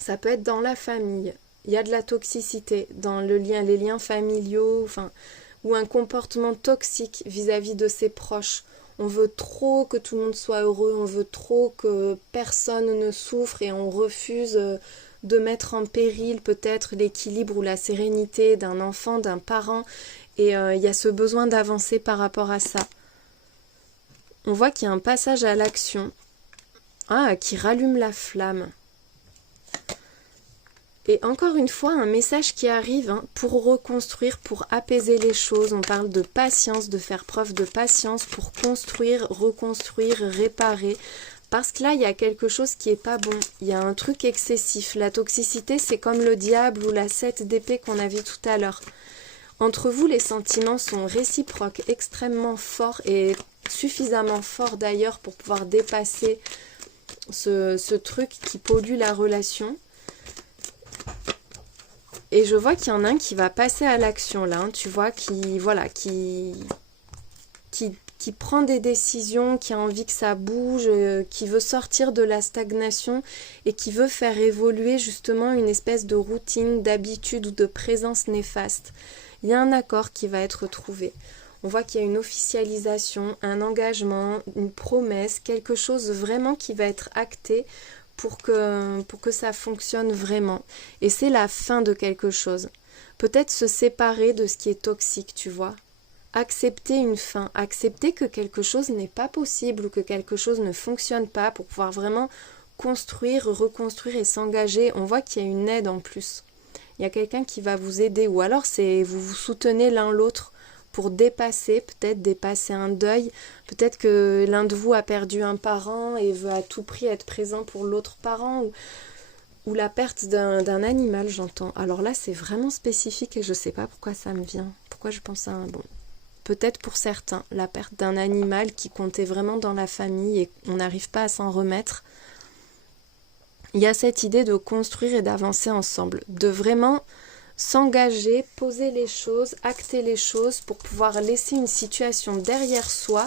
Ça peut être dans la famille, il y a de la toxicité dans les liens familiaux, ou un comportement toxique vis-à-vis de ses proches. On veut trop que tout le monde soit heureux, on veut trop que personne ne souffre et on refuse de mettre en péril peut-être l'équilibre ou la sérénité d'un enfant, d'un parent. Et il y a ce besoin d'avancer par rapport à ça. On voit qu'il y a un passage à l'action qui rallume la flamme. Et encore une fois, un message qui arrive pour reconstruire, pour apaiser les choses. On parle de patience, de faire preuve de patience pour construire, reconstruire, réparer. Parce que là, il y a quelque chose qui est pas bon. Il y a un truc excessif. La toxicité, c'est comme le diable ou la 7 d'épée qu'on a vu tout à l'heure. Entre vous, les sentiments sont réciproques, extrêmement forts et suffisamment forts d'ailleurs pour pouvoir dépasser ce truc qui pollue la relation. Et je vois qu'il y en a un qui va passer à l'action là, tu vois, qui qui prend des décisions, qui a envie que ça bouge, qui veut sortir de la stagnation et qui veut faire évoluer justement une espèce de routine, d'habitude ou de présence néfaste. Il y a un accord qui va être trouvé. On voit qu'il y a une officialisation, un engagement, une promesse, quelque chose vraiment qui va être acté pour que ça fonctionne vraiment. Et c'est la fin de quelque chose. Peut-être se séparer de ce qui est toxique, tu vois. Accepter une fin, accepter que quelque chose n'est pas possible ou que quelque chose ne fonctionne pas pour pouvoir vraiment construire, reconstruire et s'engager. On voit qu'il y a une aide en plus. Il y a quelqu'un qui va vous aider ou alors vous vous soutenez l'un l'autre pour dépasser, peut-être dépasser un deuil. Peut-être que l'un de vous a perdu un parent et veut à tout prix être présent pour l'autre parent ou la perte d'un animal, j'entends. Alors là, c'est vraiment spécifique et je ne sais pas pourquoi ça me vient. Pourquoi je pense à un... Bon, peut-être pour certains, la perte d'un animal qui comptait vraiment dans la famille et on n'arrive pas à s'en remettre. Il y a cette idée de construire et d'avancer ensemble, de vraiment s'engager, poser les choses, acter les choses pour pouvoir laisser une situation derrière soi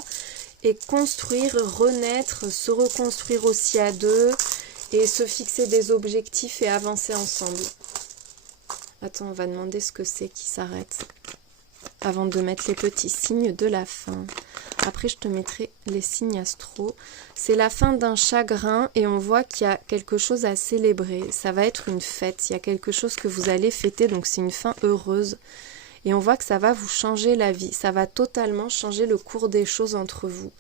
et construire, renaître, se reconstruire aussi à deux et se fixer des objectifs et avancer ensemble. Attends, on va demander ce que c'est qui s'arrête avant de mettre les petits signes de la fin. Après, je te mettrai les signes astro. C'est la fin d'un chagrin et on voit qu'il y a quelque chose à célébrer. Ça va être une fête. Il y a quelque chose que vous allez fêter, donc c'est une fin heureuse. Et on voit que ça va vous changer la vie. Ça va totalement changer le cours des choses entre vous.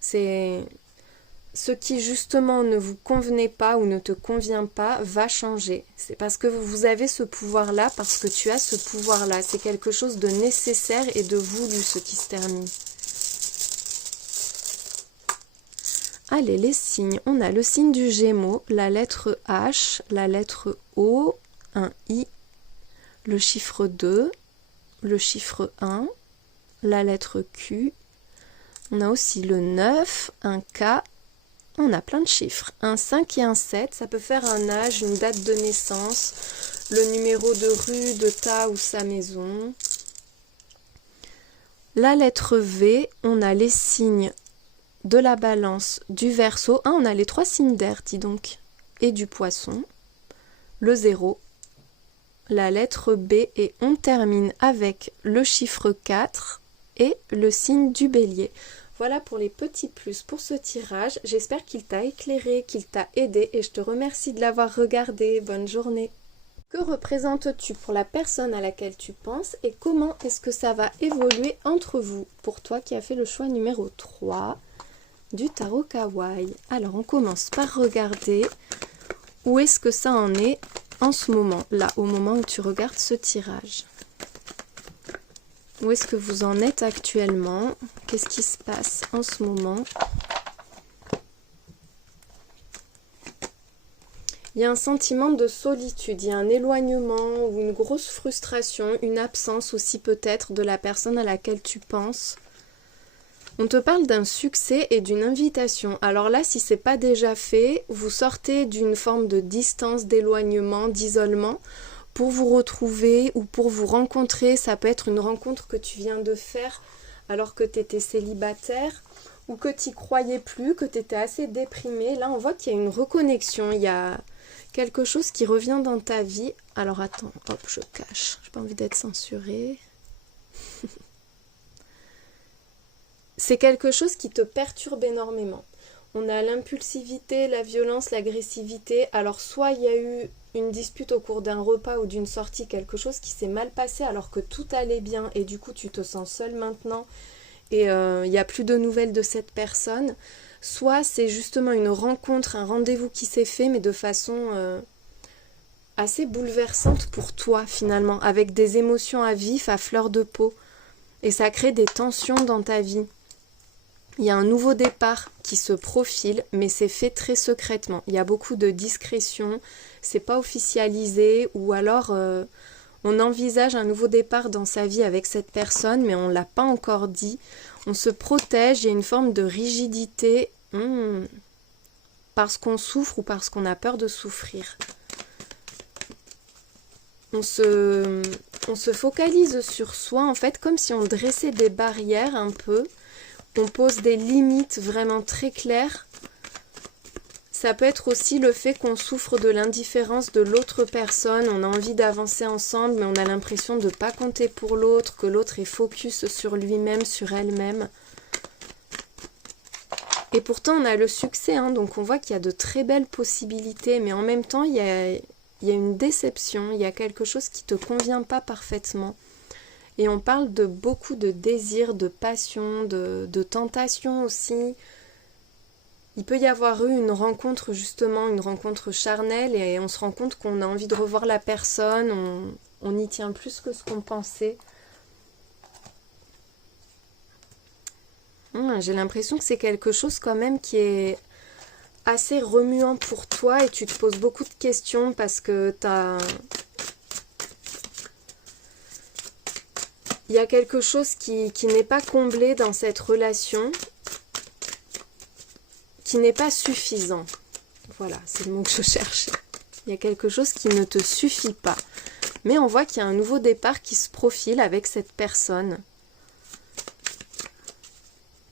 C'est... Ce qui justement ne vous convenait pas ou ne te convient pas va changer. C'est parce que vous avez ce pouvoir-là, parce que tu as ce pouvoir-là. C'est quelque chose de nécessaire et de voulu, ce qui se termine. Allez, les signes. On a le signe du Gémeaux, la lettre H, la lettre O, un I, le chiffre 2, le chiffre 1, la lettre Q. On a aussi le 9, un K. On a plein de chiffres, un 5 et un 7, ça peut faire un âge, une date de naissance, le numéro de rue, de ta ou sa maison. La lettre V, on a les signes de la Balance, du Verseau. On a les 3 signes d'air, dis donc, et du Poisson. Le 0, la lettre B et on termine avec le chiffre 4 et le signe du Bélier. Voilà pour les petits plus pour ce tirage. J'espère qu'il t'a éclairé, qu'il t'a aidé et je te remercie de l'avoir regardé. Bonne journée. Que représentes-tu pour la personne à laquelle tu penses et comment est-ce que ça va évoluer entre vous pour toi qui as fait le choix numéro 3 du tarot Kawaii. Alors on commence par regarder où est-ce que ça en est en ce moment, là, au moment où tu regardes ce tirage. Où est-ce que vous en êtes actuellement? Qu'est-ce qui se passe en ce moment? Il y a un sentiment de solitude, il y a un éloignement ou une grosse frustration, une absence aussi peut-être de la personne à laquelle tu penses. On te parle d'un succès et d'une invitation. Alors là, si ce n'est pas déjà fait, vous sortez d'une forme de distance, d'éloignement, d'isolement, pour vous retrouver ou pour vous rencontrer. Ça peut être une rencontre que tu viens de faire alors que tu étais célibataire ou que tu n'y croyais plus, que tu étais assez déprimé. Là, on voit qu'il y a une reconnexion, il y a quelque chose qui revient dans ta vie. Alors attends, hop, je cache, j'ai pas envie d'être censurée. C'est quelque chose qui te perturbe énormément. On a l'impulsivité, la violence, l'agressivité. Alors soit il y a eu une dispute au cours d'un repas ou d'une sortie, quelque chose qui s'est mal passé alors que tout allait bien et du coup tu te sens seul maintenant et il n'y a plus de nouvelles de cette personne. Soit c'est justement une rencontre, un rendez-vous qui s'est fait mais de façon assez bouleversante pour toi finalement, avec des émotions à vif, à fleur de peau. Et ça crée des tensions dans ta vie. Il y a un nouveau départ qui se profile, mais c'est fait très secrètement. Il y a beaucoup de discrétion, c'est pas officialisé, ou alors on envisage un nouveau départ dans sa vie avec cette personne, mais on ne l'a pas encore dit. On se protège, il y a une forme de rigidité, parce qu'on souffre ou parce qu'on a peur de souffrir. On se focalise sur soi, en fait, comme si on dressait des barrières un peu, on pose des limites vraiment très claires. Ça peut être aussi le fait qu'on souffre de l'indifférence de l'autre personne, on a envie d'avancer ensemble, mais on a l'impression de ne pas compter pour l'autre, que l'autre est focus sur lui-même, sur elle-même. Et pourtant, on a le succès, hein, donc on voit qu'il y a de très belles possibilités, mais en même temps, il y a une déception, il y a quelque chose qui ne te convient pas parfaitement. Et on parle de beaucoup de désir, de passion, de tentation aussi. Il peut y avoir eu une rencontre, justement, une rencontre charnelle, et on se rend compte qu'on a envie de revoir la personne, on y tient plus que ce qu'on pensait. J'ai l'impression que c'est quelque chose quand même qui est assez remuant pour toi, et tu te poses beaucoup de questions parce que il y a quelque chose qui n'est pas comblé dans cette relation, qui n'est pas suffisant. Voilà, c'est le mot que je cherche. Il y a quelque chose qui ne te suffit pas. Mais on voit qu'il y a un nouveau départ qui se profile avec cette personne.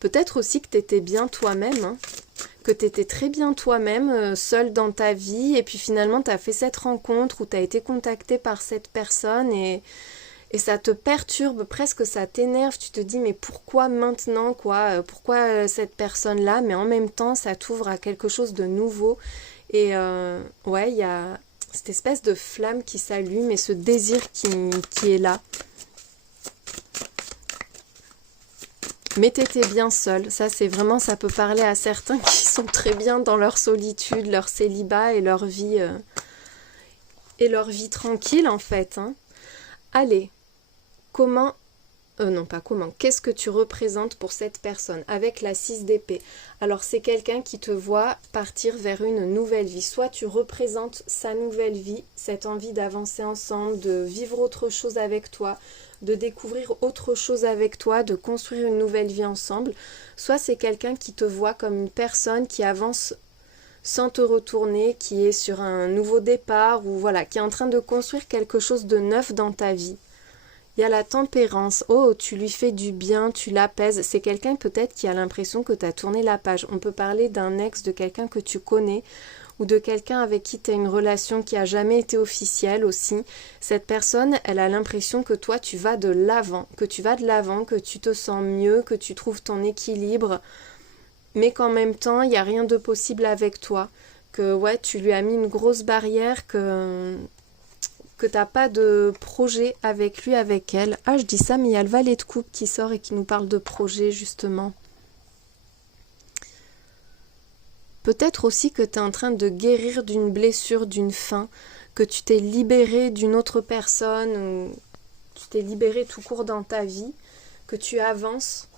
Peut-être aussi que tu étais bien toi-même, hein, que tu étais très bien toi-même, seule dans ta vie, et puis finalement tu as fait cette rencontre où tu as été contacté par cette personne, et ça te perturbe, presque ça t'énerve, tu te dis mais pourquoi maintenant quoi, pourquoi cette personne-là, mais en même temps ça t'ouvre à quelque chose de nouveau, et ouais, il y a cette espèce de flamme qui s'allume et ce désir qui est là. Mais t'étais bien seule, ça c'est vraiment, ça peut parler à certains qui sont très bien dans leur solitude, leur célibat et leur vie tranquille en fait, hein. Allez, qu'est-ce que tu représentes pour cette personne avec la 6 d'épée? Alors c'est quelqu'un qui te voit partir vers une nouvelle vie. Soit tu représentes sa nouvelle vie, cette envie d'avancer ensemble, de vivre autre chose avec toi, de découvrir autre chose avec toi, de construire une nouvelle vie ensemble. Soit c'est quelqu'un qui te voit comme une personne qui avance sans te retourner, qui est sur un nouveau départ, ou voilà, qui est en train de construire quelque chose de neuf dans ta vie. Il y a la tempérance. Oh, tu lui fais du bien, tu l'apaises. C'est quelqu'un peut-être qui a l'impression que tu as tourné la page. On peut parler d'un ex, de quelqu'un que tu connais, ou de quelqu'un avec qui tu as une relation qui n'a jamais été officielle aussi. Cette personne, elle a l'impression que toi, tu vas de l'avant, que tu te sens mieux, que tu trouves ton équilibre, mais qu'en même temps, il n'y a rien de possible avec toi. Que ouais, tu lui as mis une grosse barrière, que t'as pas de projet avec lui, avec elle. Ah, je dis ça, mais il y a le valet de coupe qui sort et qui nous parle de projet, justement. Peut-être aussi que tu es en train de guérir d'une blessure, d'une faim, que tu t'es libéré d'une autre personne, ou tu t'es libéré tout court dans ta vie, que tu avances.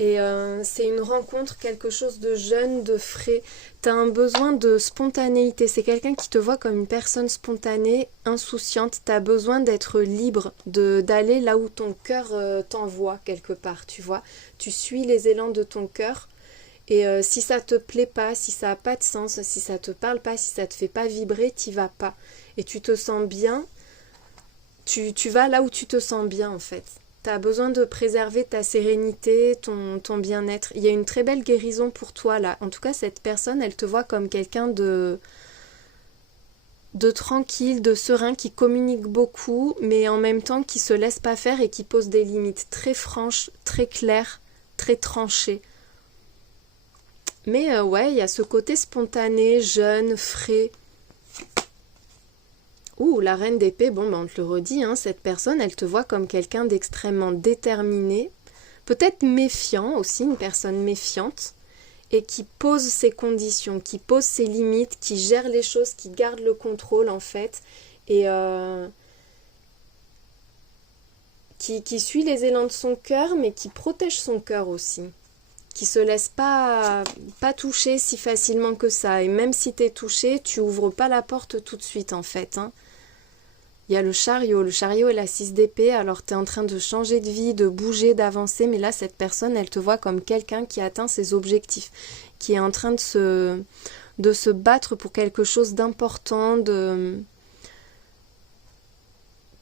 Et c'est une rencontre, quelque chose de jeune, de frais. Tu as un besoin de spontanéité. C'est quelqu'un qui te voit comme une personne spontanée, insouciante. Tu as besoin d'être libre, d'aller là où ton cœur t'envoie quelque part, tu vois. Tu suis les élans de ton cœur. Et si ça te plaît pas, si ça n'a pas de sens, si ça te parle pas, si ça te fait pas vibrer, t'y vas pas. Et tu te sens bien, tu vas là où tu te sens bien en fait. Tu as besoin de préserver ta sérénité, ton bien-être. Il y a une très belle guérison pour toi là. En tout cas, cette personne, elle te voit comme quelqu'un de tranquille, de serein, qui communique beaucoup, mais en même temps qui se laisse pas faire et qui pose des limites très franches, très claires, très tranchées. Mais ouais, il y a ce côté spontané, jeune, frais. Ouh, la reine d'épée, bon, on te le redit, hein, cette personne, elle te voit comme quelqu'un d'extrêmement déterminé, peut-être méfiant aussi, une personne méfiante, et qui pose ses conditions, qui pose ses limites, qui gère les choses, qui garde le contrôle en fait, et qui suit les élans de son cœur, mais qui protège son cœur aussi. Qui se laisse pas toucher si facilement que ça. Et même si t'es touché, tu ouvres pas la porte tout de suite en fait, hein. Il y a le chariot et la 6 d'épée, alors tu es en train de changer de vie, de bouger, d'avancer, mais là cette personne, elle te voit comme quelqu'un qui atteint ses objectifs, qui est en train de se battre pour quelque chose d'important,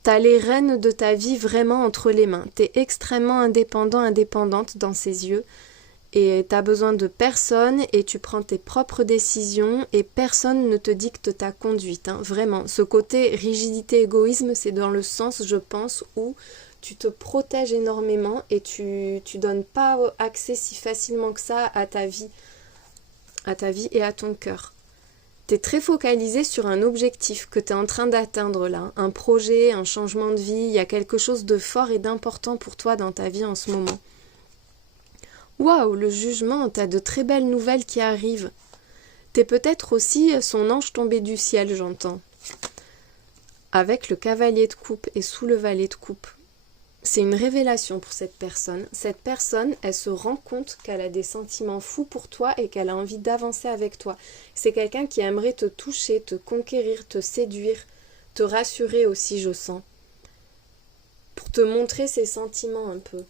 T'as les rênes de ta vie vraiment entre les mains, t'es extrêmement indépendante dans ses yeux, et t'as besoin de personne et tu prends tes propres décisions et personne ne te dicte ta conduite, hein. Vraiment, ce côté rigidité, égoïsme, c'est dans le sens, je pense, où tu te protèges énormément et tu donnes pas accès si facilement que ça à ta vie et à ton cœur. T'es très focalisé sur un objectif que t'es en train d'atteindre là, un projet, un changement de vie, il y a quelque chose de fort et d'important pour toi dans ta vie en ce moment. Waouh, le jugement, t'as de très belles nouvelles qui arrivent. T'es peut-être aussi son ange tombé du ciel, j'entends. Avec le cavalier de coupe et sous le valet de coupe. C'est une révélation pour cette personne. Cette personne, elle se rend compte qu'elle a des sentiments fous pour toi et qu'elle a envie d'avancer avec toi. C'est quelqu'un qui aimerait te toucher, te conquérir, te séduire, te rassurer aussi, je sens. Pour te montrer ses sentiments un peu.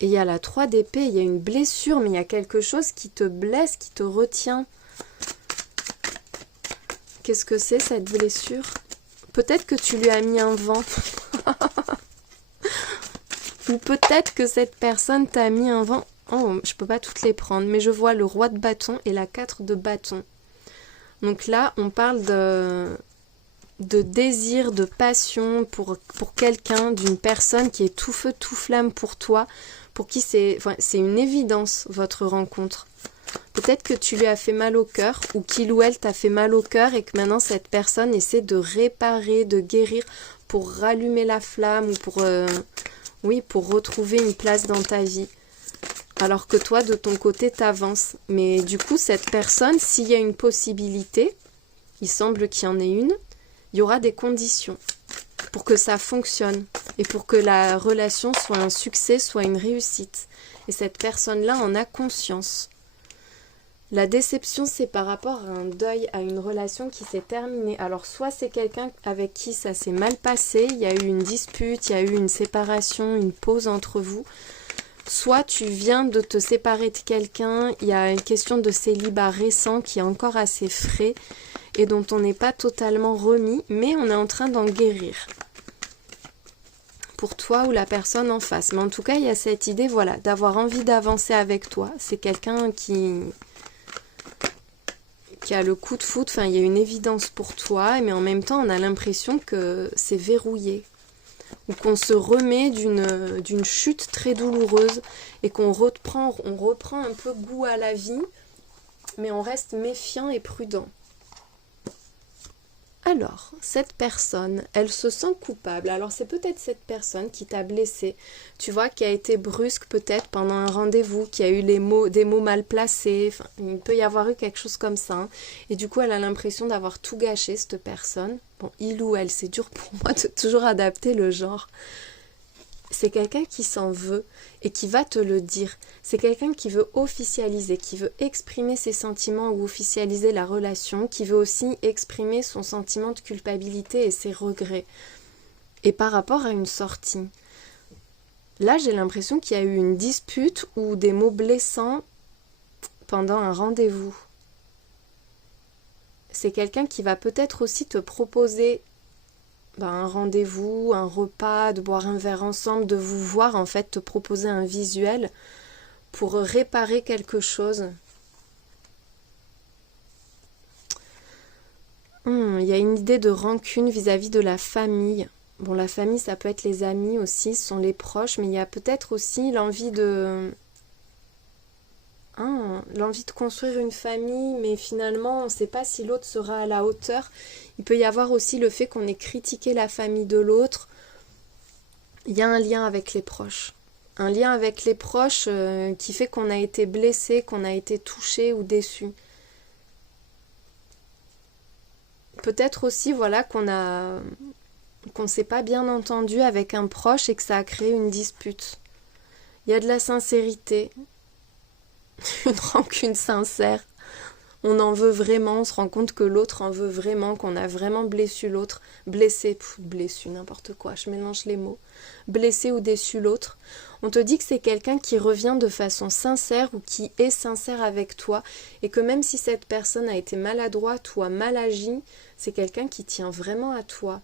Et il y a la 3 d'épée, il y a une blessure, mais il y a quelque chose qui te blesse, qui te retient. Qu'est-ce que c'est cette blessure ? Peut-être que tu lui as mis un vent. Ou peut-être que cette personne t'a mis un vent. Oh, je peux pas toutes les prendre, mais je vois le roi de bâton et la 4 de bâton. Donc là, on parle de désir, de passion pour quelqu'un, d'une personne qui est tout feu, tout flamme pour toi, pour qui c'est une évidence, votre rencontre. Peut-être que tu lui as fait mal au cœur, ou qu'il ou elle t'a fait mal au cœur, et que maintenant cette personne essaie de réparer, de guérir, pour rallumer la flamme, ou pour retrouver une place dans ta vie. Alors que toi, de ton côté, t'avances. Mais du coup, cette personne, s'il y a une possibilité, il semble qu'il y en ait une, il y aura des conditions pour que ça fonctionne et pour que la relation soit un succès, soit une réussite. Et cette personne-là en a conscience. La déception, c'est par rapport à un deuil, à une relation qui s'est terminée. Alors, soit c'est quelqu'un avec qui ça s'est mal passé, il y a eu une dispute, il y a eu une séparation, une pause entre vous. Soit tu viens de te séparer de quelqu'un, il y a une question de célibat récent qui est encore assez frais et dont on n'est pas totalement remis, mais on est en train d'en guérir. Pour toi ou la personne en face. Mais en tout cas, il y a cette idée, voilà, d'avoir envie d'avancer avec toi. C'est quelqu'un qui a le coup de foudre, enfin, il y a une évidence pour toi, mais en même temps, on a l'impression que c'est verrouillé. Ou qu'on se remet d'une chute très douloureuse et qu'on reprend un peu goût à la vie, mais on reste méfiant et prudent. Alors, cette personne, elle se sent coupable. Alors, c'est peut-être cette personne qui t'a blessé, tu vois, qui a été brusque peut-être pendant un rendez-vous, qui a eu des mots mal placés. Enfin, il peut y avoir eu quelque chose comme ça. Hein. Et du coup, elle a l'impression d'avoir tout gâché, cette personne. Bon, il ou elle, c'est dur pour moi de toujours adapter le genre. C'est quelqu'un qui s'en veut et qui va te le dire. C'est quelqu'un qui veut officialiser, qui veut exprimer ses sentiments ou officialiser la relation, qui veut aussi exprimer son sentiment de culpabilité et ses regrets. Et par rapport à une sortie, là j'ai l'impression qu'il y a eu une dispute ou des mots blessants pendant un rendez-vous. C'est quelqu'un qui va peut-être aussi te proposer un rendez-vous, un repas, de boire un verre ensemble, de vous voir en fait, te proposer un visuel pour réparer quelque chose. Il y a une idée de rancune vis-à-vis de la famille. Bon, la famille, ça peut être les amis aussi, ce sont les proches, mais il y a peut-être aussi l'envie de construire une famille, mais finalement, on ne sait pas si l'autre sera à la hauteur. Il peut y avoir aussi le fait qu'on ait critiqué la famille de l'autre. Il y a un lien avec les proches. Un lien avec les proches qui fait qu'on a été blessé, qu'on a été touché ou déçu. Peut-être aussi, voilà, qu'on ne s'est pas bien entendu avec un proche et que ça a créé une dispute. Il y a de la sincérité, une rancune sincère. On en veut vraiment, on se rend compte que l'autre en veut vraiment, qu'on a vraiment blessé l'autre. Blessé, n'importe quoi, je mélange les mots. Blessé ou déçu l'autre. On te dit que c'est quelqu'un qui revient de façon sincère ou qui est sincère avec toi et que même si cette personne a été maladroite ou a mal agi, c'est quelqu'un qui tient vraiment à toi.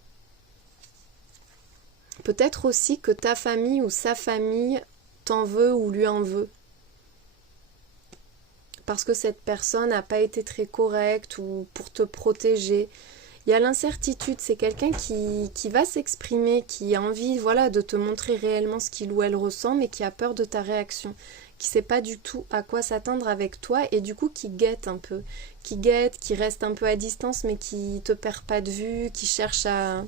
Peut-être aussi que ta famille ou sa famille t'en veut ou lui en veut. Parce que cette personne n'a pas été très correcte ou pour te protéger. Il y a l'incertitude, c'est quelqu'un qui va s'exprimer, qui a envie de te montrer réellement ce qu'il ou elle ressent, mais qui a peur de ta réaction, qui ne sait pas du tout à quoi s'attendre avec toi et du coup qui guette un peu, qui reste un peu à distance mais qui te perd pas de vue, qui cherche à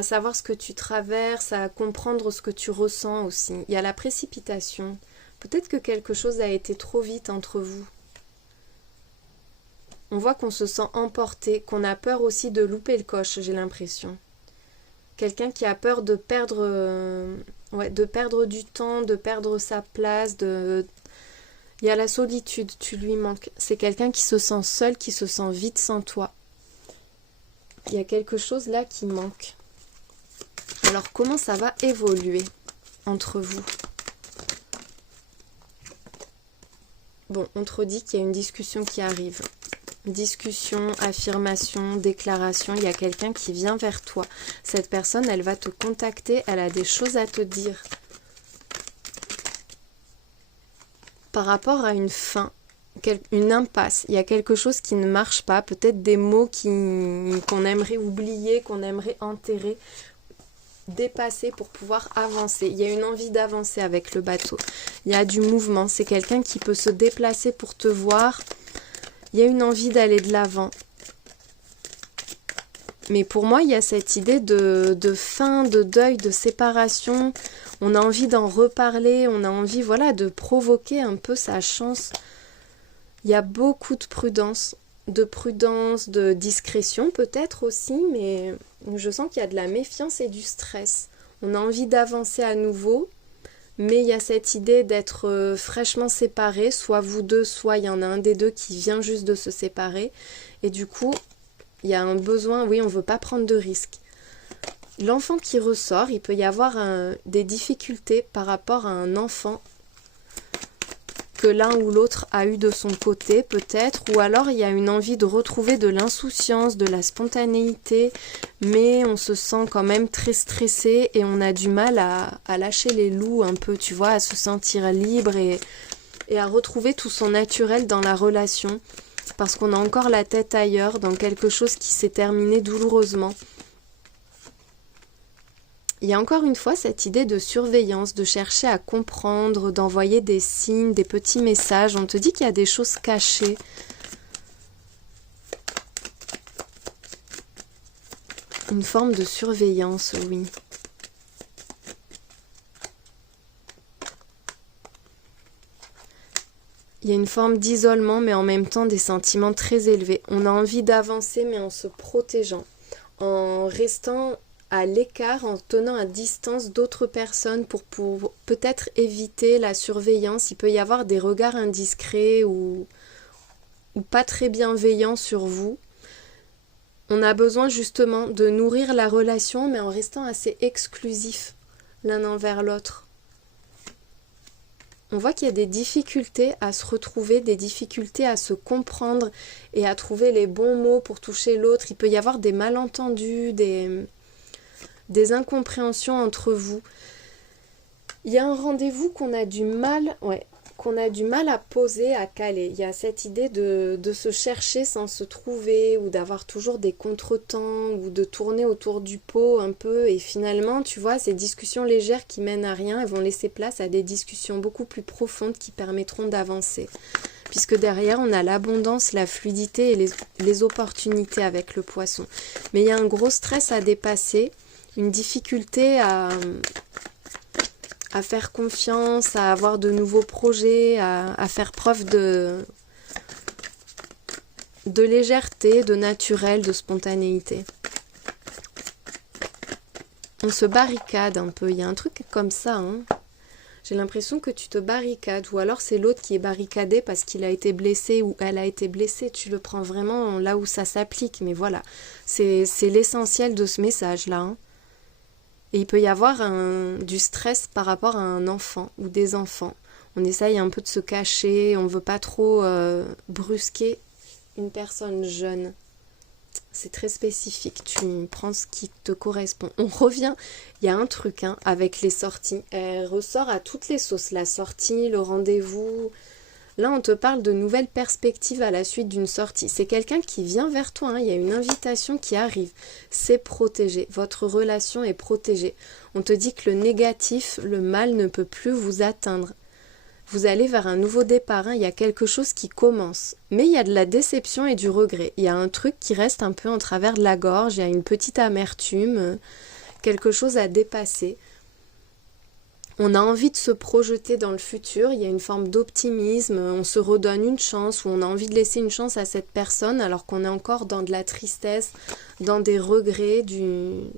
savoir ce que tu traverses, à comprendre ce que tu ressens aussi. Il y a la précipitation. Peut-être que quelque chose a été trop vite entre vous. On voit qu'on se sent emporté, qu'on a peur aussi de louper le coche, j'ai l'impression. Quelqu'un qui a peur de perdre du temps, de perdre sa place, Il y a la solitude, tu lui manques. C'est quelqu'un qui se sent seul, qui se sent vide sans toi. Il y a quelque chose là qui manque. Alors comment ça va évoluer entre vous ? Bon, on te redit qu'il y a une discussion qui arrive. Discussion, affirmation, déclaration, il y a quelqu'un qui vient vers toi. Cette personne, elle va te contacter, elle a des choses à te dire. Par rapport à une fin, une impasse, il y a quelque chose qui ne marche pas, peut-être des mots qu'on aimerait oublier, qu'on aimerait enterrer, dépasser pour pouvoir avancer. Il y a une envie d'avancer avec le bateau. Il y a du mouvement, c'est quelqu'un qui peut se déplacer pour te voir. Il y a une envie d'aller de l'avant. Mais pour moi, il y a cette idée de fin, de deuil, de séparation. On a envie d'en reparler, on a envie de provoquer un peu sa chance. Il y a beaucoup de prudence, de discrétion peut-être aussi, mais je sens qu'il y a de la méfiance et du stress. On a envie d'avancer à nouveau, mais il y a cette idée d'être fraîchement séparés, soit vous deux, soit il y en a un des deux qui vient juste de se séparer. Et du coup, il y a un besoin, oui, on ne veut pas prendre de risques. L'enfant qui ressort, il peut y avoir des difficultés par rapport à un enfant que l'un ou l'autre a eu de son côté peut-être, ou alors il y a une envie de retrouver de l'insouciance, de la spontanéité, mais on se sent quand même très stressé et on a du mal à lâcher les loups un peu, tu vois, à se sentir libre et à retrouver tout son naturel dans la relation, parce qu'on a encore la tête ailleurs, dans quelque chose qui s'est terminé douloureusement. Il y a encore une fois cette idée de surveillance, de chercher à comprendre, d'envoyer des signes, des petits messages. On te dit qu'il y a des choses cachées. Une forme de surveillance, oui. Il y a une forme d'isolement, mais en même temps des sentiments très élevés. On a envie d'avancer, mais en se protégeant, en restant à l'écart, en tenant à distance d'autres personnes pour peut-être éviter la surveillance. Il peut y avoir des regards indiscrets ou pas très bienveillants sur vous. On a besoin justement de nourrir la relation, mais en restant assez exclusif l'un envers l'autre. On voit qu'il y a des difficultés à se retrouver, des difficultés à se comprendre et à trouver les bons mots pour toucher l'autre. Il peut y avoir des malentendus, des incompréhensions entre vous. Il y a un rendez-vous qu'on a du mal à poser, à caler. Il y a cette idée de se chercher sans se trouver, ou d'avoir toujours des contretemps, ou de tourner autour du pot un peu. Et finalement, tu vois, ces discussions légères qui mènent à rien, elles vont laisser place à des discussions beaucoup plus profondes qui permettront d'avancer. Puisque derrière, on a l'abondance, la fluidité et les opportunités avec le poisson. Mais il y a un gros stress à dépasser, une difficulté à faire confiance, à avoir de nouveaux projets, à faire preuve de légèreté, de naturel, de spontanéité. On se barricade un peu, il y a un truc comme ça, hein. J'ai l'impression que tu te barricades, ou alors c'est l'autre qui est barricadé parce qu'il a été blessé ou elle a été blessée. Tu le prends vraiment là où ça s'applique, mais voilà, c'est l'essentiel de ce message-là, hein. Et il peut y avoir du stress par rapport à un enfant ou des enfants. On essaye un peu de se cacher, on ne veut pas trop brusquer une personne jeune. c'est très spécifique, tu prends ce qui te correspond. On revient, il y a un truc avec les sorties, elle ressort à toutes les sauces, la sortie, le rendez-vous. Là, on te parle de nouvelles perspectives à la suite d'une sortie. C'est quelqu'un qui vient vers toi, il y a une invitation qui arrive. C'est protégé, votre relation est protégée. On te dit que le négatif, le mal ne peut plus vous atteindre. Vous allez vers un nouveau départ, il y a quelque chose qui commence. Mais il y a de la déception et du regret. Il y a un truc qui reste un peu en travers de la gorge, il y a une petite amertume, quelque chose à dépasser. On a envie de se projeter dans le futur, il y a une forme d'optimisme, on se redonne une chance ou on a envie de laisser une chance à cette personne alors qu'on est encore dans de la tristesse, dans des regrets d'une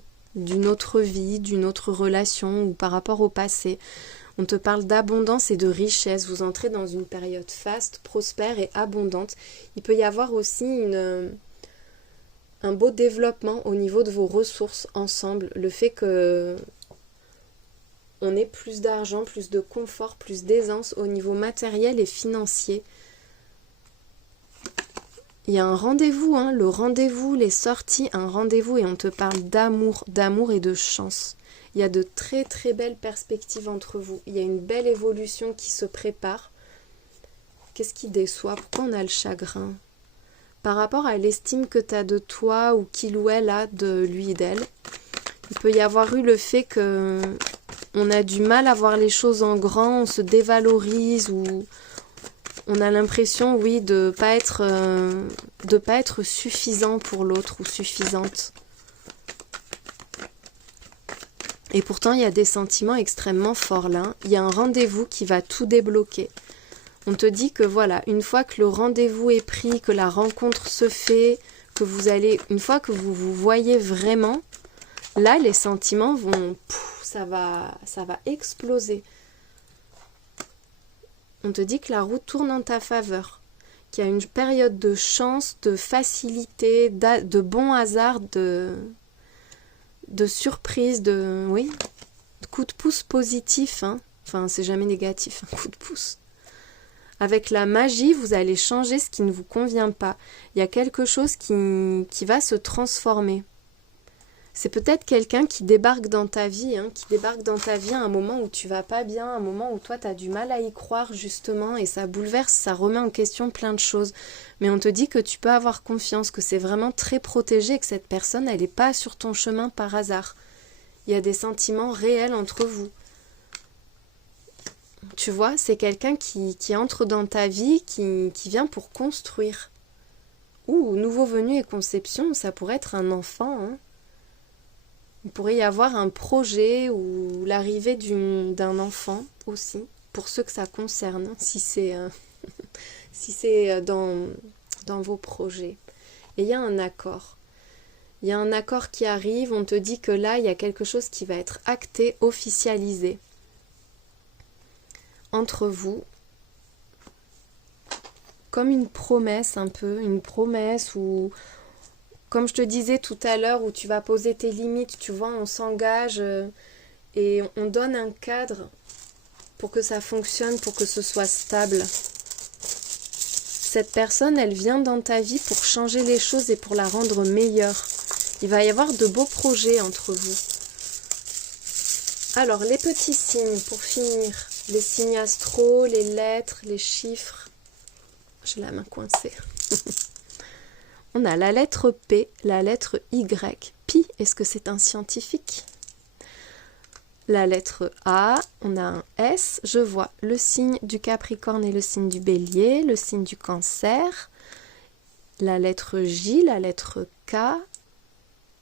autre vie, d'une autre relation ou par rapport au passé. On te parle d'abondance et de richesse, vous entrez dans une période faste, prospère et abondante. Il peut y avoir aussi un beau développement au niveau de vos ressources ensemble, le fait que on ait plus d'argent, plus de confort, plus d'aisance au niveau matériel et financier. Il y a un rendez-vous, le rendez-vous, les sorties, un rendez-vous et on te parle d'amour et de chance. Il y a de très très belles perspectives entre vous. Il y a une belle évolution qui se prépare. Qu'est-ce qui déçoit? Pourquoi on a le chagrin? Par rapport à l'estime que tu as de toi ou qu'il ou elle a de lui, d'elle, il peut y avoir eu le fait que on a du mal à voir les choses en grand, on se dévalorise ou on a l'impression, oui, de pas être suffisant pour l'autre ou suffisante. Et pourtant, il y a des sentiments extrêmement forts là. Il y a un rendez-vous qui va tout débloquer. On te dit que voilà, une fois que le rendez-vous est pris, que la rencontre se fait, que une fois que vous vous voyez vraiment, là, les sentiments vont... ça va exploser. On te dit que la roue tourne en ta faveur, qu'il y a une période de chance, de facilité, de bon hasard, de surprise, de coup de pouce positif. Enfin, c'est jamais négatif, un coup de pouce. Avec la magie, vous allez changer ce qui ne vous convient pas. Il y a quelque chose qui va se transformer. C'est peut-être quelqu'un qui débarque dans ta vie, à un moment où tu vas pas bien, un moment où toi tu as du mal à y croire justement et ça bouleverse, ça remet en question plein de choses. Mais on te dit que tu peux avoir confiance, que c'est vraiment très protégé et que cette personne elle n'est pas sur ton chemin par hasard. Il y a des sentiments réels entre vous. Tu vois, c'est quelqu'un qui entre dans ta vie, qui vient pour construire. Ou nouveau venu et conception, ça pourrait être un enfant, Il pourrait y avoir un projet ou l'arrivée d'un enfant aussi, pour ceux que ça concerne, si c'est dans vos projets. Et il y a un accord. Il y a un accord qui arrive, on te dit que là, il y a quelque chose qui va être acté, officialisé entre vous, comme une promesse un peu, une promesse où... Comme je te disais tout à l'heure, où tu vas poser tes limites, tu vois, on s'engage et on donne un cadre pour que ça fonctionne, pour que ce soit stable. Cette personne, elle vient dans ta vie pour changer les choses et pour la rendre meilleure. Il va y avoir de beaux projets entre vous. Alors, les petits signes, pour finir, les signes astraux, les lettres, les chiffres. J'ai la main coincée. On a la lettre P, la lettre Y. Pi, est-ce que c'est un scientifique? La lettre A, on a un S. Je vois le signe du Capricorne et le signe du Bélier, le signe du Cancer. La lettre J, la lettre K,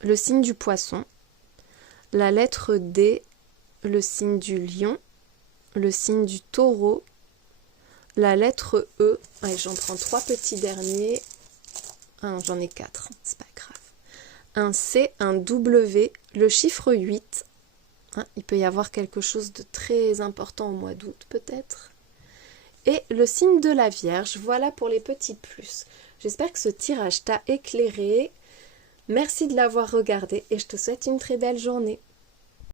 le signe du Poisson. La lettre D, le signe du Lion, le signe du Taureau. La lettre E, allez, j'en prends 3 petits derniers. Ah non, j'en ai 4, c'est pas grave. Un C, un W, le chiffre 8. Il peut y avoir quelque chose de très important au mois d'août peut-être. Et le signe de la Vierge, voilà pour les petits plus. J'espère que ce tirage t'a éclairé. Merci de l'avoir regardé et je te souhaite une très belle journée.